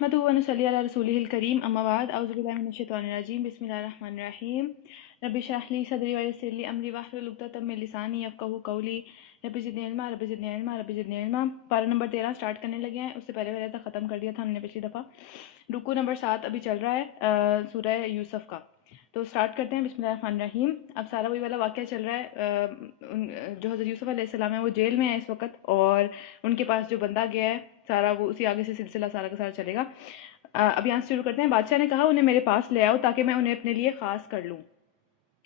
نحمده ونصلي على رسوله الكريم أما بعد أعوذ بالله من الشيطان الرجيم بسم الله الرحمن الرحيم رب اشرح لي صدري ويسر لي أمري واحلل عقدة من لساني يفقهوا قولي رب زدني علما رب زدني علما رب زدني علما۔ پارہ نمبر 13 سٹارٹ کرنے لگے ہیں، اس سے پہلے تک ختم کر دیا تھا ہم نے پچھلی دفعہ۔ رکوع نمبر 7 ابھی چل رہا ہے سورہ یوسف کا، تو سٹارٹ کرتے ہیں بسم اللہ الرحمن الرحیم۔ اب سارا وہی والا واقعہ چل رہا ہے، جو حضرت یوسف علیہ السلام ہے وہ جیل میں ہے اس وقت، اور ان کے پاس جو بندہ گیا ہے سارا وہ اسی آگے سے سلسلہ سارا کا سارا چلے گا۔ اب یہاں سے شروع کرتے ہیں۔ بادشاہ نے کہا انہیں میرے پاس لے آؤ تاکہ میں انہیں اپنے لیے خاص کر لوں۔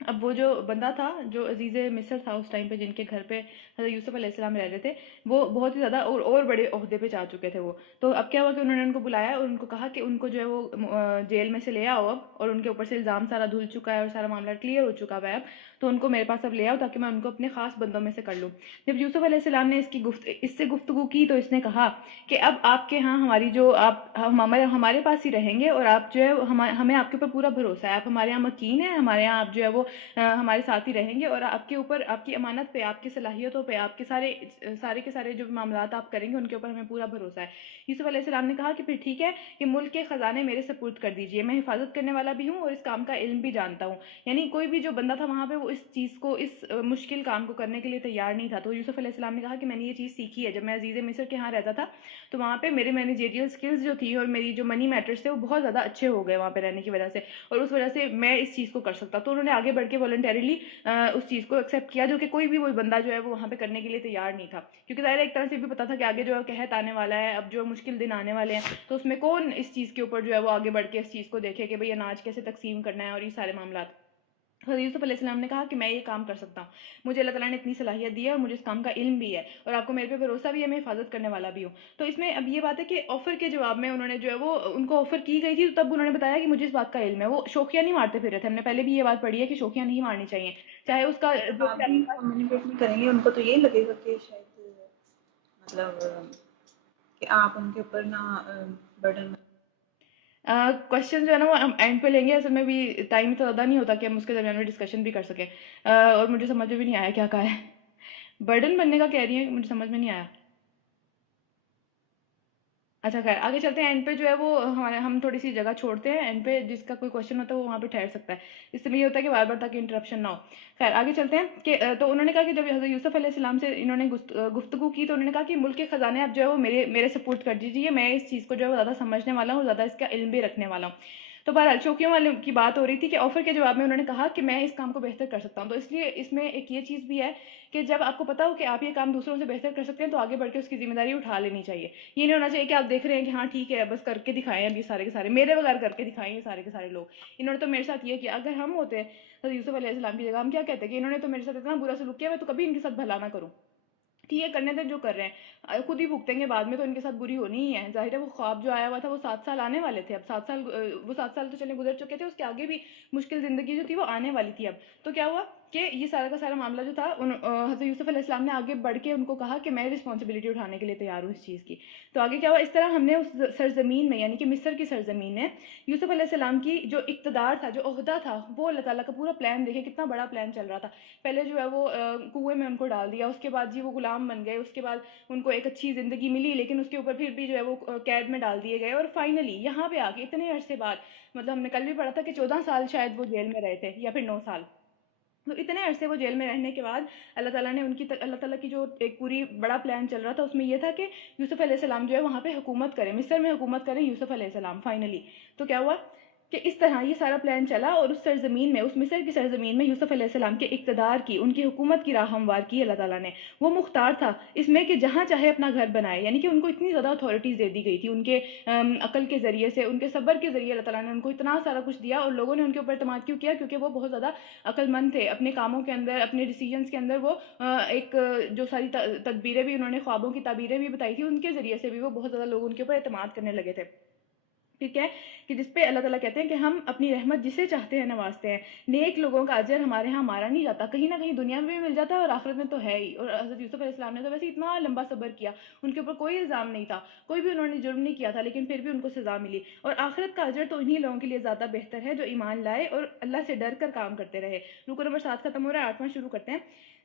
اب وہ جو بندہ تھا جو عزیز مصر تھا اس ٹائم پہ، جن کے گھر پہ حضرت یوسف علیہ السلام رہ رہے تھے، وہ بہت ہی زیادہ اور بڑے عہدے پہ جا چکے تھے وہ۔ تو اب کیا ہوا کہ انہوں نے ان کو بلایا اور ان کو کہا کہ ان کو جو ہے وہ جیل میں سے لے آؤ اب، اور ان کے اوپر سے الزام سارا دھل چکا ہے اور سارا معاملہ کلیئر ہو چکا ہے اب، تو ان کو میرے پاس اب لے آؤ تاکہ میں ان کو اپنے خاص بندوں میں سے کر لوں۔ جب یوسف علیہ السلام نے اس سے گفتگو کی تو اس نے کہا کہ اب آپ کے ہاں ہماری جو ہمارے پاس ہی رہیں گے، اور آپ جو ہے ہمیں آپ کے اوپر پورا بھروسہ ہے، آپ ہمارے یہاں مکین ہیں، ہمارے یہاں آپ جو ہے وہ ہمارے ساتھ ہی رہیں گے، اور آپ کے اوپر، آپ کی امانت پہ، آپ کی صلاحیتوں پہ، آپ کے سارے کے سارے جو معاملات آپ کریں گے ان کے اوپر ہمیں پورا بھروسہ ہے۔ یوسف علیہ السلام نے کہا کہ پھر ٹھیک ہے کہ ملک کے خزانے میرے سپرد کر دیجئے، میں حفاظت کرنے والا بھی ہوں اور اس کام کا علم بھی جانتا ہوں۔ یعنی کوئی بھی جو بندہ تھا وہاں پہ وہ اس چیز کو، اس مشکل کام کو کرنے کے لیے تیار نہیں تھا۔ تو یوسف علیہ السلام نے کہا کہ میں نے یہ چیز سیکھی ہے جب میں عزیز مصر کے ہاں رہتا تھا، تو وہاں پہ میرے مینیجیریل سکلز جو تھی اور میری جو منی میٹرز تھے وہ بہت زیادہ اچھے ہو گئے وہاں پہ رہنے کی وجہ سے، اور اس وجہ سے میں اس چیز کو کر سکتا۔ تو انہوں نے آگے بڑھ کے والنٹیریلی اس چیز کو ایکسیپٹ کیا، جو کہ کوئی بھی بندہ جو ہے وہ وہاں پہ کرنے کے لیے تیار نہیں تھا، کیونکہ ظاہر ایک طرح سے بھی پتا تھا کہ آگے جو قحط آنے والا ہے، اب جو مشکل دن آنے والے ہیں، تو اس میں کون اس چیز کے اوپر جو ہے وہ آگے بڑھ کے اس چیز کو دیکھے کہ بھئی اناج کیسے تقسیم کرنا ہے اور یہ سارے معاملات۔ حضرت یوسف علیہ السلام نے کہا کہ میں یہ کام کر سکتا ہوں، مجھے اللہ تعالیٰ نے اتنی صلاحیت دی ہے اور مجھے اس کام کا علم بھی ہے، اور آپ کو میرے پہ بھروسہ بھی ہے، میں حفاظت کرنے والا بھی ہوں۔ تو اس میں اب یہ بات ہے کہ آفر کے جواب میں انہوں نے جو ہے وہ ان کو آفر کی گئی تھی، تو تب انہوں نے بتایا کہ مجھے اس بات کا علم ہے۔ وہ شوخیاں نہیں مارتے پھر رہے تھے، ہم نے پہلے بھی یہ بات پڑھی ہے کہ شوخیاں نہیں مارنی چاہیے، چاہے اس کا اگر جو آپ بھی آپ بھی کے پاس۔ کمیونیکیٹ نہیں کریں گے ان کو تو یہی لگے گا کہ شاید مطلب کہ آپ ان کے اوپر نہ برڈن۔ کوشچن جو ہے نا وہ ہم اینڈ پہ لیں گے، اصل میں بھی ٹائم اتنا زیادہ نہیں ہوتا کہ ہم اس کے درمیان میں ڈسکشن بھی کر سکیں، اور مجھے سمجھ میں بھی نہیں آیا کیا کہا ہے۔ برڈن بننے کا کہہ رہی ہیں، مجھے سمجھ میں نہیں آیا۔ اچھا خیر آگے چلتے ہیں، اینڈ پہ جو ہے وہ ہم تھوڑی سی جگہ چھوڑتے ہیں، اینڈ پہ جس کا کوئی کوشچن ہوتا ہے وہ وہاں پہ ٹھہر سکتا ہے، اس سے یہ ہوتا ہے کہ بار بار تاکہ انٹرپشن نہ ہو۔ خیر آگے چلتے ہیں کہ تو انہوں نے کہا کہ جب حضرت یوسف علیہ السلام سے انہوں نے گفتگو کی تو انہوں نے کہا کہ ملک کے خزانے آپ جو ہے وہ میرے سپورٹ کر دیجیے، میں اس چیز کو جو ہے وہ زیادہ سمجھنے والا ہوں، زیادہ اس کا علم بھی رکھنے والا ہوں۔ تو بہرحال چوکیوں والے کی بات ہو رہی تھی کہ آفر کے جواب میں انہوں نے کہا کہ میں اس کام کو بہتر کر سکتا ہوں۔ تو اس لیے اس میں ایک یہ چیز بھی ہے کہ جب آپ کو پتا ہو کہ آپ یہ کام دوسروں سے بہتر کر سکتے ہیں تو آگے بڑھ کے اس کی ذمہ داری اٹھا لینی چاہیے۔ یہ نہیں ہونا چاہیے کہ آپ دیکھ رہے ہیں کہ ہاں ٹھیک ہے بس کر کے دکھائیں، اب یہ سارے کے سارے میرے بغیر کر کے دکھائیں، یہ سارے کے سارے لوگ انہوں نے تو میرے ساتھ یہ کیا۔ اگر ہم ہوتے حضرت یوسف علیہ السلام کی جگہ ہم کیا کہتے کہ انہوں نے تو میرے ساتھ اتنا برا سلوک کیا، میں تو کبھی ان کے ساتھ بھلا نہ کروں، ٹھیک ہے کرنے دیں جو کر رہے ہیں، خود ہی بھگتیں گے بعد میں، تو ان کے ساتھ بری ہونی ہی ہے۔ ظاہر ہے وہ خواب جو آیا ہوا تھا وہ 7 سال آنے والے تھے، اب 7 سال وہ 7 سال تو چلے گزر چکے تھے، اس کے آگے بھی مشکل زندگی جو تھی وہ آنے والی تھی اب۔ تو کیا ہوا کہ یہ سارا کا سارا معاملہ جو تھا حضرت یوسف علیہ السلام نے آگے بڑھ کے ان کو کہا کہ میں رسپانسبلٹی اٹھانے کے لیے تیار ہوں اس چیز کی۔ تو آگے کیا ہوا، اس طرح ہم نے اس سرزمین میں یعنی کہ مصر کی سرزمین میں یوسف علیہ السلام کی جو اقتدار تھا، جو عہدہ تھا، وہ اللہ تعالیٰ کا پورا پلان دیکھے کتنا بڑا پلان چل رہا تھا۔ پہلے جو ہے وہ کنویں میں ان کو ڈال دیا، اس کے بعد جی وہ غلام بن گئے، اس کے بعد ان کو ایک اچھی زندگی ملی لیکن اس کے اوپر پھر بھی جو ہے وہ قید میں ڈال دیے گئے، اور فائنلی یہاں پہ آ کے اتنے عرصے بعد، مطلب ہم نے کل بھی پڑھا تھا کہ 14 سال شاید وہ جیل میں رہے تھے یا پھر 9 سال، تو اتنے عرصے وہ جیل میں رہنے کے بعد اللہ تعالیٰ نے اللہ تعالیٰ کی جو ایک پوری بڑا پلان چل رہا تھا اس میں یہ تھا کہ یوسف علیہ السلام جو ہے وہاں پہ حکومت کرے، مصر میں حکومت کرے یوسف علیہ السلام فائنلی۔ تو کیا ہوا کہ اس طرح یہ سارا پلان چلا، اور اس سرزمین میں، اس مصر کی سرزمین میں یوسف علیہ السلام کے اقتدار کی، ان کی حکومت کی راہ ہموار کی اللہ تعالیٰ نے۔ وہ مختار تھا اس میں کہ جہاں چاہے اپنا گھر بنائے، یعنی کہ ان کو اتنی زیادہ اتھارٹیز دے دی گئی تھی، ان کے عقل کے ذریعے سے، ان کے صبر کے ذریعے اللہ تعالیٰ نے ان کو اتنا سارا کچھ دیا، اور لوگوں نے ان کے اوپر اعتماد کیوں کیا؟ کیونکہ وہ بہت زیادہ عقل مند تھے اپنے کاموں کے اندر، اپنے ڈیسیجنز کے اندر۔ وہ ایک جو ساری تدبیریں بھی انہوں نے، خوابوں کی تعبیریں بھی بتائی تھی، ان کے ذریعے سے بھی وہ بہت زیادہ لوگ ان کے اوپر اعتماد کرنے لگے تھے، ٹھیک ہے، کہ جس پہ اللہ تعالیٰ کہتے ہیں کہ ہم اپنی رحمت جسے چاہتے ہیں نوازتے ہیں۔ نیک لوگوں کا اجر ہمارے ہاں مارا نہیں جاتا، کہیں نہ کہیں دنیا میں بھی مل جاتا ہے اور آخرت میں تو ہے ہی۔ اور حضرت یوسف علیہ السلام نے تو ویسے اتنا لمبا صبر کیا، ان کے اوپر کوئی الزام نہیں تھا، کوئی بھی انہوں نے جرم نہیں کیا تھا، لیکن پھر بھی ان کو سزا ملی، اور آخرت کا اجر تو انہی لوگوں کے لیے زیادہ بہتر ہے جو ایمان لائے اور اللہ سے ڈر کر کام کرتے رہے۔ رکو نمبر 7 ختم ہو رہا ہے، 8واں شروع کرتے ہیں۔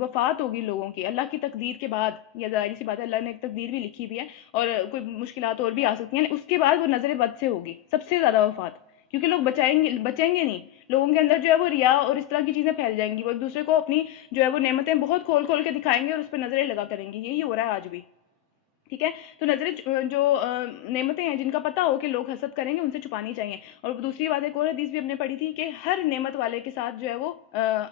وفات ہوگی لوگوں کی اللہ کی تقدیر کے بعد، یا ظاہر سی بات ہے اللہ نے ایک تقدیر بھی لکھی ہوئی ہے اور کوئی مشکلات اور بھی آ سکتی ہیں، اس کے بعد وہ نظر بد سے ہوگی سب سے زیادہ وفات، کیونکہ لوگ بچیں گے نہیں، لوگوں کے اندر جو ہے وہ ریا اور اس طرح کی چیزیں پھیل جائیں گی، وہ ایک دوسرے کو اپنی جو ہے وہ نعمتیں بہت کھول کھول کے دکھائیں گے اور اس پہ نظریں لگا کریں گے، یہی ہو رہا ہے آج بھی، ٹھیک ہے؟ تو نظریں جو نعمتیں ہیں جن کا پتہ ہو کہ لوگ حسد کریں گے ان سے چھپانی چاہیے. اور دوسری بات ایک اور حدیث بھی ہم نے پڑھی تھی کہ ہر نعمت والے کے ساتھ جو ہے وہ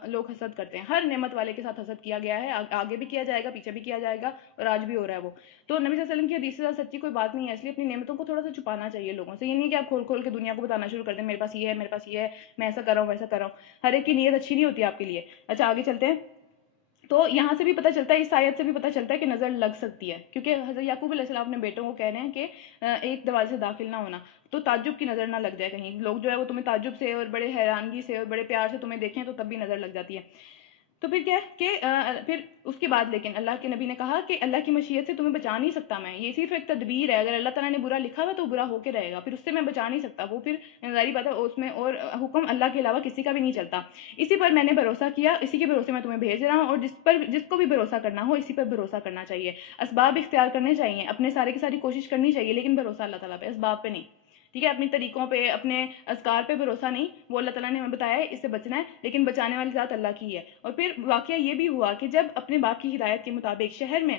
لوگ حسد کرتے ہیں، ہر نعمت والے کے ساتھ حسد کیا گیا ہے، آگے بھی کیا جائے گا، پیچھے بھی کیا جائے گا اور آج بھی ہو رہا ہے وہ. تو نبی صلی اللہ علیہ وسلم کی حدیث سے زیادہ سچی کوئی بات نہیں ہے، اس لیے اپنی نعمتوں کو تھوڑا سا چھپانا چاہیے لوگوں سے. یہ نہیں کہ آپ کھول کھول کے دنیا کو بتانا شروع کر دیں میرے پاس یہ ہے، میرے پاس یہ ہے، میں ایسا کر رہا ہوں ویسا کر رہا ہوں. ہر ایک کی نیت اچھی نہیں ہوتی آپ کے لیے. اچھا آگے چلتے ہیں. تو یہاں سے بھی پتہ چلتا ہے، اس آیت سے بھی پتہ چلتا ہے کہ نظر لگ سکتی ہے، کیونکہ حضرت یعقوب علیہ السلام اپنے بیٹوں کو کہہ رہے ہیں کہ ایک دروازے سے داخل نہ ہونا، تو تعجب کی نظر نہ لگ جائے کہیں، لوگ جو ہے وہ تمہیں تعجب سے اور بڑے حیرانگی سے اور بڑے پیار سے تمہیں دیکھیں تو تب بھی نظر لگ جاتی ہے. تو پھر کیا ہے کہ پھر اس کے بعد لیکن اللہ کے نبی نے کہا کہ اللہ کی مشیت سے تمہیں بچا نہیں سکتا میں، یہ صرف ایک تدبیر ہے، اگر اللہ تعالیٰ نے برا لکھا ہوا تو برا ہو کے رہے گا، پھر اس سے میں بچا نہیں سکتا، وہ پھر ظاہری بات ہے اس میں اور حکم اللہ کے علاوہ کسی کا بھی نہیں چلتا. اسی پر میں نے بھروسہ کیا، اسی کے بھروسے میں تمہیں بھیج رہا ہوں، اور جس کو بھی بھروسہ کرنا ہو اسی پر بھروسہ کرنا چاہیے. اسباب اختیار کرنے چاہیے، اپنے سارے کی ساری کوشش کرنی چاہیے، لیکن بھروسہ اللہ تعالیٰ پہ، اسباب پہ نہیں. ٹھیک ہے؟ اپنی طریقوں پہ، اپنے اذکار پہ بھروسہ نہیں، وہ اللہ تعالیٰ نے ہمیں بتایا ہے اس سے بچنا ہے، لیکن بچانے والی ذات اللہ کی ہے. اور پھر واقعہ یہ بھی ہوا کہ جب اپنے باپ کی ہدایت کے مطابق شہر میں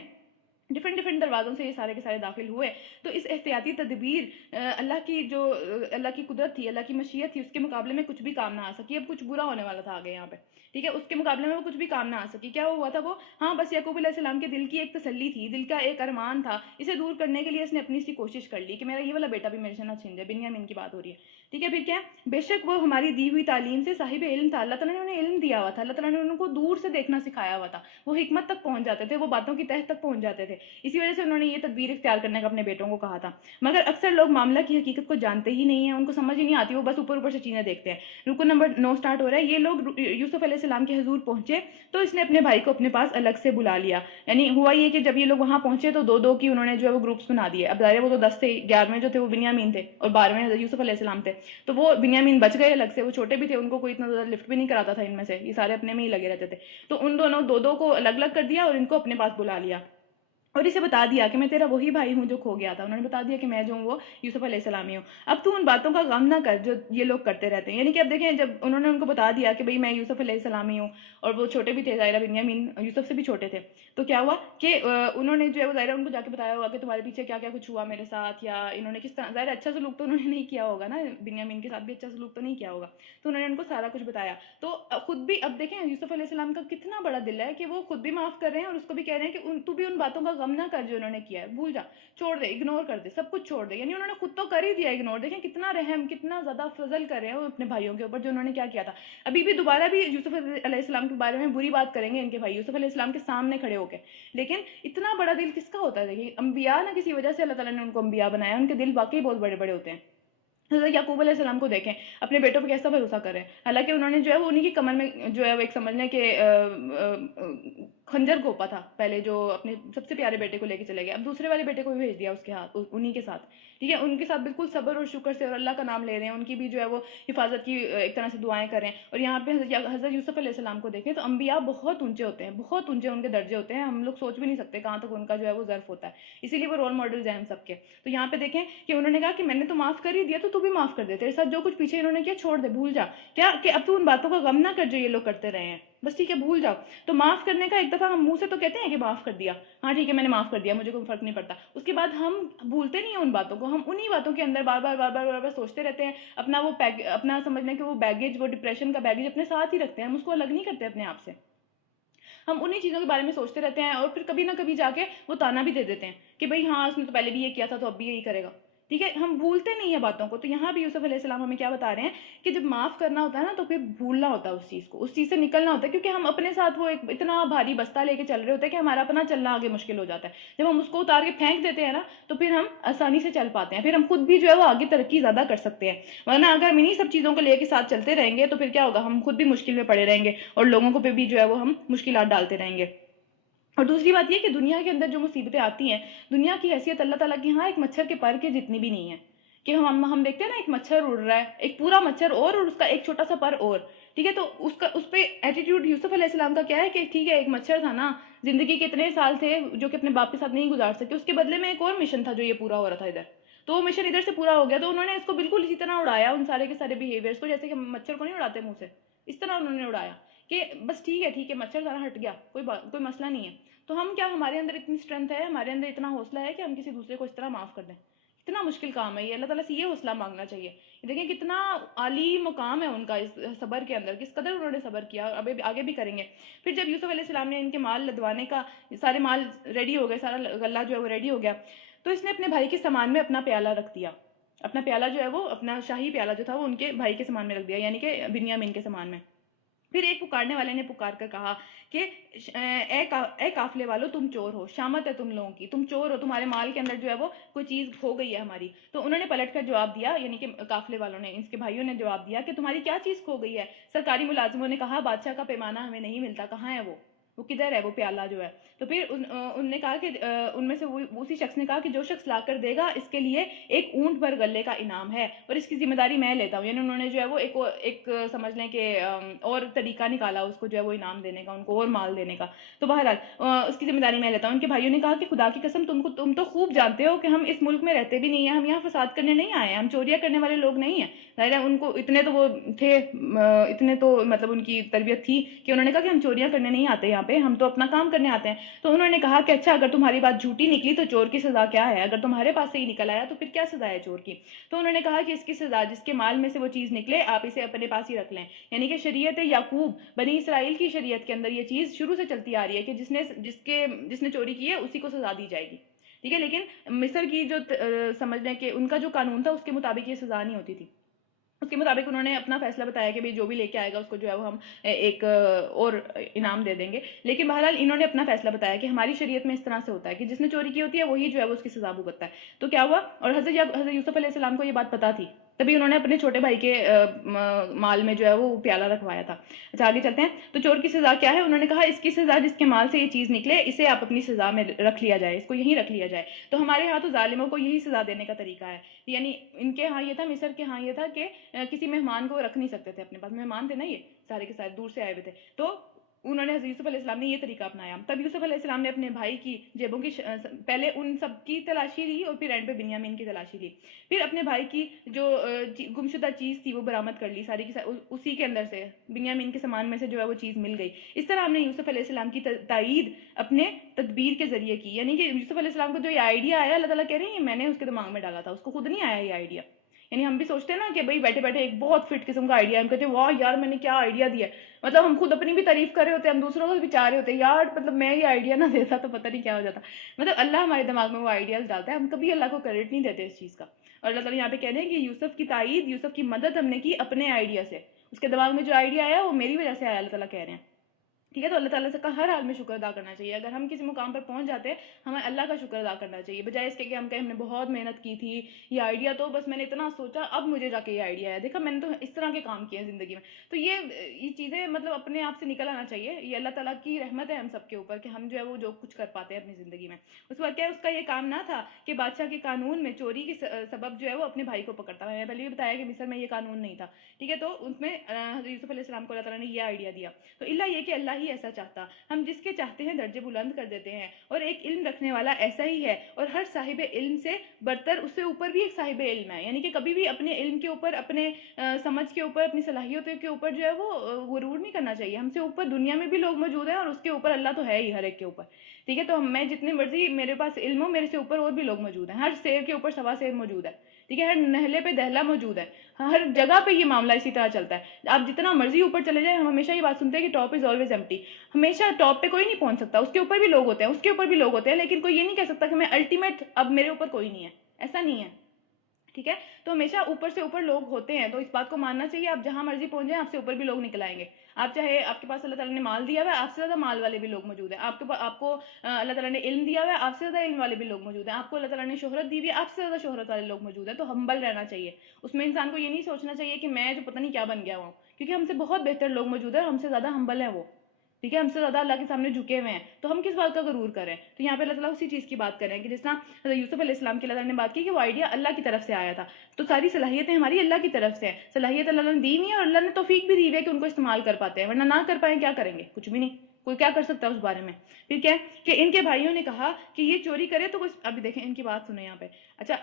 ڈفرینٹ دروازوں سے یہ سارے کے سارے داخل ہوئے، تو اس احتیاطی تدبیر اللہ کی جو اللہ کی قدرت تھی، اللہ کی مشیت تھی، اس کے مقابلے میں کچھ بھی کام نہ آ سکی. اب کچھ برا ہونے والا تھا آگے یہاں پہ، ٹھیک ہے؟ اس کے مقابلے میں وہ کچھ بھی کام نہ آ سکی. کیا ہوا تھا وہ؟ ہاں بس یعقوب علیہ السلام کے دل کی ایک تسلی تھی، دل کا ایک ارمان تھا، اسے دور کرنے کے لیے اس نے اپنی سی کوشش کر لی کہ میرا یہ والا بیٹا بھی میرے سے نہ چھن جائے. بنیامین کی بات ہو رہی ہے، ٹھیک ہے؟ پھر کیا؟ بے شک وہ ہماری دی ہوئی تعلیم سے صاحب علم تھا، اللہ تعالیٰ نے انہیں علم دیا ہوا تھا، اللہ تعالیٰ نے ان کو دور سے دیکھنا سکھایا ہوا تھا، وہ حکمت تک پہنچ جاتے تھے، وہ باتوں کی تہ تک پہنچ جاتے تھے. اسی وجہ سے انہوں نے یہ تدبیر اختیار کرنے کا اپنے بیٹوں کو کہا تھا. مگر اکثر لوگ معاملہ کی حقیقت کو جانتے ہی نہیں ہیں، ان کو سمجھ ہی نہیں آتی، وہ بس اوپر اوپر سے چیزیں دیکھتے ہیں. رکو نمبر 9 سٹارٹ ہو رہا ہے. یہ لوگ یوسف علیہ السلام کے حضور پہنچے تو اس نے اپنے بھائی کو اپنے پاس الگ سے بلا لیا. یعنی ہوا یہ کہ جب یہ لوگ وہاں پہنچے تو دو دو کی انہوں نے جو ہے وہ گروپس بنا دیے. اب ظاہر وہ تو 10 تھے، 11ویں جو تھے وہ بنیامین تھے اور 12ویں حضرت یوسف علیہ السلام تھے. تو وہ بنیامین بچ گئے الگ سے، وہ چھوٹے بھی تھے، ان کو کوئی اتنا زیادہ لفٹ بھی نہیں کراتا تھا ان میں سے، یہ سارے اپنے میں ہی لگے رہتے تھے. تو ان دونوں دو کو الگ الگ کر دیا اور ان کو اپنے پاس بلا لیا اور اسے بتا دیا کہ میں تیرا وہی بھائی ہوں جو کھو گیا تھا. انہوں نے بتا دیا کہ میں جو ہوں وہ یوسف علیہ السلام ہی ہوں. اب تو ان باتوں کا غم نہ کر جو یہ لوگ کرتے رہتے ہیں. یعنی کہ اب دیکھیں جب انہوں نے ان کو بتا دیا کہ بھئی میں یوسف علیہ السلام ہی ہوں، اور وہ چھوٹے بھی تھے ظاہرہ، بنیامین یوسف سے بھی چھوٹے تھے، تو کیا ہوا کہ انہوں نے جو ہے وہ ظاہرہ ان کو جا کے بتایا ہوگا کہ تمہارے پیچھے کیا کیا کچھ ہوا میرے ساتھ، یا انہوں نے کس طرح، ظاہر اچھا سلوک تو انہوں نے نہیں کیا ہوگا نا، بنیامین کے ساتھ بھی اچھا سلوک تو نہیں کیا ہوگا. تو انہوں نے ان کو سارا کچھ بتایا. تو خود بھی اب دیکھیں یوسف علیہ السلام کا کتنا بڑا دل ہے کہ وہ خود بھی معاف کر رہے ہیں اور اس کو بھی کہہ رہے ہیں کہ تو بھی ان باتوں کا غم نہ کر جو انہوں نے کیا ہے، بھول جا، چھوڑ دے، اگنور کر دے، سب کچھ چھوڑ دے. یعنی انہوں نے خود تو کر ہی دیا اگنور. دیکھیں کتنا رحم، کتنا زیادہ فضل کر رہے ہیں وہ اپنے بھائیوں کے اوپر جو انہوں نے کیا کیا تھا. ابھی بھی دوبارہ بھی یوسف علیہ السلام کے بارے میں بری بات کریں گے ان کے بھائی یوسف علیہ السلام کے سامنے کھڑے ہو کے، لیکن اتنا بڑا دل کس کا ہوتا ہے؟ دیکھیں انبیاء نہ کسی وجہ سے اللہ تعالیٰ نے ان کو انبیاء بنایا، ان کے دل واقعی بہت بڑے بڑے ہوتے ہیں. حضرت یعقوب علیہ السلام کو دیکھیں، اپنے بیٹوں پہ کیسا بھروسہ کر رہے ہیں، حالانکہ انہوں نے جو ہے وہ انہی کی کمر میں جو ہے وہ ایک سمجھ لیں کہ خنجر گھوپا تھا پہلے، جو اپنے سب سے پیارے بیٹے کو لے کے چلے گئے، اب دوسرے والے بیٹے کو بھی بھیج دیا اس کے ہاتھ، انہی کے ساتھ. ٹھیک ہے؟ ان کے ساتھ بالکل صبر اور شکر سے اور اللہ کا نام لے رہے ہیں، ان کی بھی جو ہے وہ حفاظت کی ایک طرح سے دعائیں کر رہے ہیں. اور یہاں پہ حضرت یوسف علیہ السلام کو دیکھیں تو انبیاء بہت اونچے ہوتے ہیں، بہت اونچے ان کے درجے ہوتے ہیں، ہم لوگ سوچ بھی نہیں سکتے کہاں تک ان کا جو ہے وہ ظرف ہوتا ہے، اسی لیے وہ رول ماڈلز ہیں ہم سب کے. تو یہاں پہ دیکھیں کہ انہوں نے کہا کہ میں نے تو معاف کر ہی دیا تو بھی معاف کر دے، تیرے ساتھ جو کچھ پیچھے انہوں نے کیا چھوڑ دے، بھول جا. کیا کہ اب تو ان باتوں کا غم نہ کر جو یہ لوگ کرتے رہے ہیں، بس ٹھیک ہے بھول جاؤ. تو معاف کرنے کا ایک دفعہ ہم منہ سے تو کہتے ہیں کہ معاف کر دیا، ہاں ٹھیک ہے میں نے معاف کر دیا، مجھے کوئی فرق نہیں پڑتا، اس کے بعد ہم بھولتے نہیں ہیں ان باتوں کو، ہم انہی باتوں کے اندر بار بار سوچتے رہتے ہیں، اپنا وہ اپنا سمجھنے کہ وہ بیگیج، وہ ڈپریشن کا بیگیج اپنے ساتھ ہی رکھتے ہیں، ہم اس کو الگ نہیں کرتے اپنے آپ سے. ہم انہی چیزوں کے بارے میں سوچتے رہتے ہیں اور پھر کبھی نہ کبھی جا کے وہ تانا بھی دے دیتے ہیں کہ بھئی ہاں اس نے تو پہلے بھی یہ کیا تھا تو اب بھی یہی کرے گا. ٹھیک ہے؟ ہم بھولتے نہیں ہیں باتوں کو. تو یہاں بھی یوسف علیہ السلام ہمیں کیا بتا رہے ہیں کہ جب معاف کرنا ہوتا ہے نا تو پھر بھولنا ہوتا ہے اس چیز کو، اس چیز سے نکلنا ہوتا ہے، کیونکہ ہم اپنے ساتھ وہ ایک اتنا بھاری بستہ لے کے چل رہے ہوتے ہیں کہ ہمارا اپنا چلنا آگے مشکل ہو جاتا ہے. جب ہم اس کو اتار کے پھینک دیتے ہیں نا تو پھر ہم آسانی سے چل پاتے ہیں، پھر ہم خود بھی جو ہے وہ آگے ترقی زیادہ کر سکتے ہیں. ورنہ اگر ہم انہی سب چیزوں کو لے کے ساتھ چلتے رہیں گے تو پھر کیا ہوگا، ہم خود بھی مشکل میں پڑے رہیں گے اور لوگوں کو پہ بھی جو ہے وہ ہم مشکلات ڈالتے رہیں گے. اور دوسری بات یہ کہ دنیا کے اندر جو مصیبتیں آتی ہیں، دنیا کی حیثیت اللہ تعالیٰ کی ہاں ایک مچھر کے پر کے جتنی بھی نہیں ہے. کہ ہم دیکھتے ہیں نا ایک مچھر اڑ رہا ہے، ایک پورا مچھر اور اس کا ایک چھوٹا سا پر اور، ٹھیک ہے؟ تو اس پہ ایٹیٹیوڈ بٹ یوسف علیہ السلام کا کیا ہے کہ ٹھیک ہے ایک مچھر تھا نا, زندگی کے اتنے سال تھے جو کہ اپنے باپ کے ساتھ نہیں گزار سکے, اس کے بدلے میں ایک اور مشن تھا جو یہ پورا ہو رہا تھا ادھر, تو وہ مشن ادھر سے پورا ہو گیا, تو انہوں نے اس کو بالکل اسی طرح اڑایا, ان سارے کے سارے بیہیویئرس کو, جیسے کہ مچھر کو نہیں اڑاتے منہ سے, اس طرح انہوں نے اڑایا کہ بس ٹھیک ہے مچھر ذرا ہٹ گیا, کوئی مسئلہ نہیں ہے. تو ہم کیا, ہمارے اندر اتنی اسٹرینتھ ہے, ہمارے اندر اتنا حوصلہ ہے کہ ہم کسی دوسرے کو اس طرح معاف کر دیں. اتنا مشکل کام ہے یہ, اللہ تعالیٰ سے یہ حوصلہ مانگنا چاہیے. دیکھیں کتنا عالی مقام ہے ان کا اس صبر کے اندر, کس قدر انہوں نے صبر کیا, اب آگے بھی کریں گے. پھر جب یوسف علیہ السلام نے ان کے مال لدوانے کا, سارے مال ریڈی ہو گئے, سارا غلہ جو ہے وہ ریڈی ہو گیا, تو اس نے اپنے بھائی کے سامان میں اپنا پیالہ رکھ دیا. اپنا پیالہ جو ہے وہ, اپنا شاہی پیالہ جو تھا وہ ان کے بھائی کے سامان میں رکھ دیا, یعنی کہ بنیامین کے سامان میں. پھر ایک پکارنے والے نے پکار کر کہا کہ اے قافلے والو, تم چور ہو, شامت ہے تم لوگوں کی, تم چور ہو, تمہارے مال کے اندر جو ہے وہ کوئی چیز کھو گئی ہے ہماری. تو انہوں نے پلٹ کر جواب دیا, یعنی کہ قافلے والوں نے, اس کے بھائیوں نے جواب دیا کہ تمہاری کیا چیز کھو گئی ہے. سرکاری ملازموں نے کہا بادشاہ کا پیمانہ ہمیں نہیں ملتا, کہاں ہے وہ کدھر ہے وہ پیالہ جو ہے. تو پھر ان نے کہا کہ ان میں سے اسی شخص نے کہا کہ جو شخص لا کر دے گا اس کے لیے ایک اونٹ بھر غلے کا انعام ہے, اور اس کی ذمہ داری میں لیتا ہوں. یعنی انہوں نے جو ہے وہ ایک سمجھ لیں کہ اور طریقہ نکالا اس کو جو ہے وہ انعام دینے کا, ان کو اور مال دینے کا. تو بہرحال اس کی ذمہ داری میں لیتا ہوں. ان کے بھائیوں نے کہا کہ خدا کی قسم, تم تو خوب جانتے ہو کہ ہم اس ملک میں رہتے بھی نہیں ہیں, ہم یہاں فساد کرنے نہیں آئے ہیں, ہم چوریاں کرنے والے لوگ نہیں ہیں. ظاہر ہے ان کو اتنے تو وہ تھے, اتنے تو مطلب ان کی تربیت تھی کہ انہوں نے کہا کہ ہم چوریاں کرنے نہیں آتے یہاں پہ, ہم تو اپنا کام کرنے آتے ہیں. تو انہوں نے کہا کہ اچھا اگر تمہاری بات جھوٹی نکلی تو چور کی سزا کیا ہے, اگر تمہارے پاس سے ہی نکل آیا تو پھر کیا سزا ہے چور کی. تو انہوں نے کہا کہ اس کی سزا, جس کے مال میں سے وہ چیز نکلے آپ اسے اپنے پاس ہی رکھ لیں. یعنی کہ شریعت یعقوب, بنی اسرائیل کی شریعت کے اندر یہ چیز شروع سے چلتی آ رہی ہے کہ جس نے چوری کی ہے اسی کو سزا دی جائے گی. ٹھیک ہے, لیکن مصر کی جو سمجھ لیں کہ ان کا جو قانون تھا اس کے مطابق یہ سزا نہیں ہوتی تھی. اس کے مطابق انہوں نے اپنا فیصلہ بتایا کہ جو بھی لے کے آئے گا اس کو جو ہے وہ ہم ایک اور انعام دے دیں گے. لیکن بہرحال انہوں نے اپنا فیصلہ بتایا کہ ہماری شریعت میں اس طرح سے ہوتا ہے کہ جس نے چوری کی ہوتی ہے وہی جو ہے وہ اس کی سزا بھگتتا ہے. تو کیا ہوا, اور حضرت یوسف علیہ السلام کو یہ بات پتا تھی, تبھی انہوں نے اپنے چھوٹے بھائی کے مال میں جو ہے وہ پیالہ رکھوایا تھا. اچھا آگے چلتے ہیں. تو چور کی سزا کیا ہے, انہوں نے کہا اس کی سزا جس کے مال سے یہ چیز نکلے اسے آپ اپنی سزا میں رکھ لیا جائے, اس کو یہیں رکھ لیا جائے. تو ہمارے ہاں تو ظالموں کو یہی سزا دینے کا طریقہ ہے. یعنی ان کے ہاں یہ تھا, مصر کے ہاں یہ تھا کہ کسی مہمان کو رکھ نہیں سکتے تھے اپنے پاس, مہمان تھے نا یہ سارے کے سارے دور سے آئے ہوئے تھے. تو انہوں نے حضرت یوسف علیہ السلام نے یہ طریقہ اپنایا. تب یوسف علیہ السلام نے اپنے بھائی کی جیبوں کی پہلے ان سب کی تلاشی لی اور پھر اینڈ پہ بنیامین کی تلاشی لی. پھر اپنے بھائی کی جو گمشدہ چیز تھی وہ برآمد کر لی ساری کی اسی کے اندر سے, بنیامین کے سامان میں سے جو ہے وہ چیز مل گئی. اس طرح ہم نے یوسف علیہ السلام کی تائید اپنے تدبیر کے ذریعے کی. یعنی کہ یوسف علیہ السلام کو جو یہ آئیڈیا آیا, اللہ تعالیٰ کہہ رہے ہیں میں نے اس کے دماغ میں ڈالا تھا, اس کو خود نہیں آیا یہ آئیڈیا. یعنی ہم بھی سوچتے ہیں نا کہ بھائی بیٹھے بیٹھے ایک بہت فٹ قسم کا آئیڈیا, ہم کہتے ہیں واہ یار میں نے کیا آئیڈیا دیا. مطلب ہم خود اپنی بھی تعریف کر رہے ہوتے ہیں, ہم دوسروں کو بھی چاہ رہے ہوتے ہیں یار مطلب میں یہ آئیڈیا نہ دیتا تو پتہ نہیں کیا ہو جاتا. مطلب اللہ ہمارے دماغ میں وہ آئیڈیاز ڈالتا ہے, ہم کبھی اللہ کو کریڈٹ نہیں دیتے اس چیز کا. اور اللہ تعالیٰ یہاں پہ کہہ رہے ہیں کہ یوسف کی تائید, یوسف کی مدد ہم نے کی اپنے آئیڈیا سے. اس کے دماغ میں جو آئیڈیا آیا وہ میری وجہ سے آیا, اللہ تعالیٰ کہہ رہے ہیں. ٹھیک ہے, تو اللہ تعالیٰ سے کا ہر حال میں شکر ادا کرنا چاہیے. اگر ہم کسی مقام پر پہنچ جاتے ہیں ہمیں اللہ کا شکر ادا کرنا چاہیے, بجائے اس کے کہ ہم کہیں ہم نے بہت محنت کی تھی, یہ آئیڈیا تو بس میں نے اتنا سوچا اب مجھے جا کے یہ آئیڈیا ہے, دیکھا میں نے تو اس طرح کے کام کیے ہیں زندگی میں. تو یہ چیزیں مطلب اپنے آپ سے نکل آنا چاہیے. یہ اللہ تعالیٰ کی رحمت ہے ہم سب کے اوپر کہ ہم جو ہے وہ جو کچھ کر پاتے ہیں اپنی زندگی میں. اس وقت کیا اس کا یہ کام نہ تھا کہ بادشاہ کے قانون میں چوری کے سبب جو ہے وہ اپنے بھائی کو پکڑتا. میں نے پہلے بھی بتایا کہ مصر میں یہ قانون نہیں تھا. ٹھیک ہے, تو اس میں حضرت یوسف علیہ السلام کو اللہ تعالیٰ نے یہ آئیڈیا دیا. تو اللہ یہ کہ اللہ ہی ایسا چاہتا, ہم جس کے چاہتے ہیں درجے بلند کر دیتے ہیں. اور ایک علم رکھنے والا ایسا ہی ہے, اور ہر صاحب علم سے برتر اس سے اوپر بھی ایک صاحب علم ہے. یعنی کہ کبھی بھی اپنے علم کے اوپر, اپنے سمجھ کے اوپر, اپنی صلاحیتوں کے اوپر جو ہے وہ غرور نہیں کرنا چاہیے. ہم سے اوپر دنیا میں بھی لوگ موجود ہیں اور اس کے اوپر اللہ تو ہے ہی ہر ایک کے اوپر. ٹھیک ہے, تو میں جتنے مرضی میرے پاس علم ہو, میرے سے اوپر اور بھی لوگ موجود ہیں. ہر شیر کے اوپر سوا شیر موجود ہے. ٹھیک ہے, ہر نہلے پہ دہلا موجود ہے. ہر جگہ پہ یہ معاملہ اسی طرح چلتا ہے. آپ جتنا مرضی اوپر چلے جائیں, ہم ہمیشہ یہ بات سنتے ہیں کہ ٹاپ از آلویز ایمٹی. ہمیشہ ٹاپ پہ کوئی نہیں پہنچ سکتا, اس کے اوپر بھی لوگ ہوتے ہیں, اس کے اوپر بھی لوگ ہوتے ہیں, لیکن کوئی یہ نہیں کہہ سکتا کہ میں الٹیمیٹ, اب میرے اوپر کوئی نہیں ہے. ایسا نہیں ہے. ٹھیک ہے, تو ہمیشہ اوپر سے اوپر لوگ ہوتے ہیں. تو اس بات کو ماننا چاہیے, آپ جہاں مرضی پہنچ جائیں آپ سے اوپر بھی لوگ نکل آئیں گے. آپ چاہے آپ کے پاس اللہ تعالیٰ نے مال دیا ہوا ہے, آپ سے زیادہ مال والے بھی لوگ موجود ہیں. آپ کو اللہ تعالیٰ نے علم دیا ہوا ہے, آپ سے زیادہ علم والے بھی لوگ موجود ہیں. آپ کو اللہ تعالیٰ نے شہرت دی ہوئی ہے, آپ سے زیادہ شہرت والے لوگ موجود ہیں. تو ہمبل رہنا چاہیے. اس میں انسان کو یہ نہیں سوچنا چاہیے کہ میں جو پتہ نہیں کیا بن گیا ہوں, کیونکہ ہم سے بہت بہتر لوگ موجود ہیں اور ہم سے زیادہ ہمبل ہیں وہ. ٹھیک ہے، ہم سے زیادہ اللہ کے سامنے جھکے ہوئے ہیں، تو ہم کس بات کا غرور کریں؟ تو یہاں پہ اللہ تعالیٰ اسی چیز کی بات کر رہے ہیں کہ جس طرح حضرت یوسف علیہ السلام کی اللہ تعالیٰ نے بات کی کہ وہ آئیڈیا اللہ کی طرف سے آیا تھا، تو ساری صلاحیتیں ہماری اللہ کی طرف سے ہیں، صلاحیت اللہ نے دی ہوئی ہے اور اللہ نے توفیق بھی دی ہوئی ہے کہ ان کو استعمال کر پاتے ہیں، ورنہ نہ کر پائیں کیا کریں گے؟ کچھ بھی نہیں، کوئی کیا کر سکتا ہے اس بارے میں؟ پھر کیا ہے کہ ان کے بھائیوں نے کہا کہ یہ چوری کرے تو ابھی دیکھیں ان کی بات سنیں یہاں پہ. اچھا،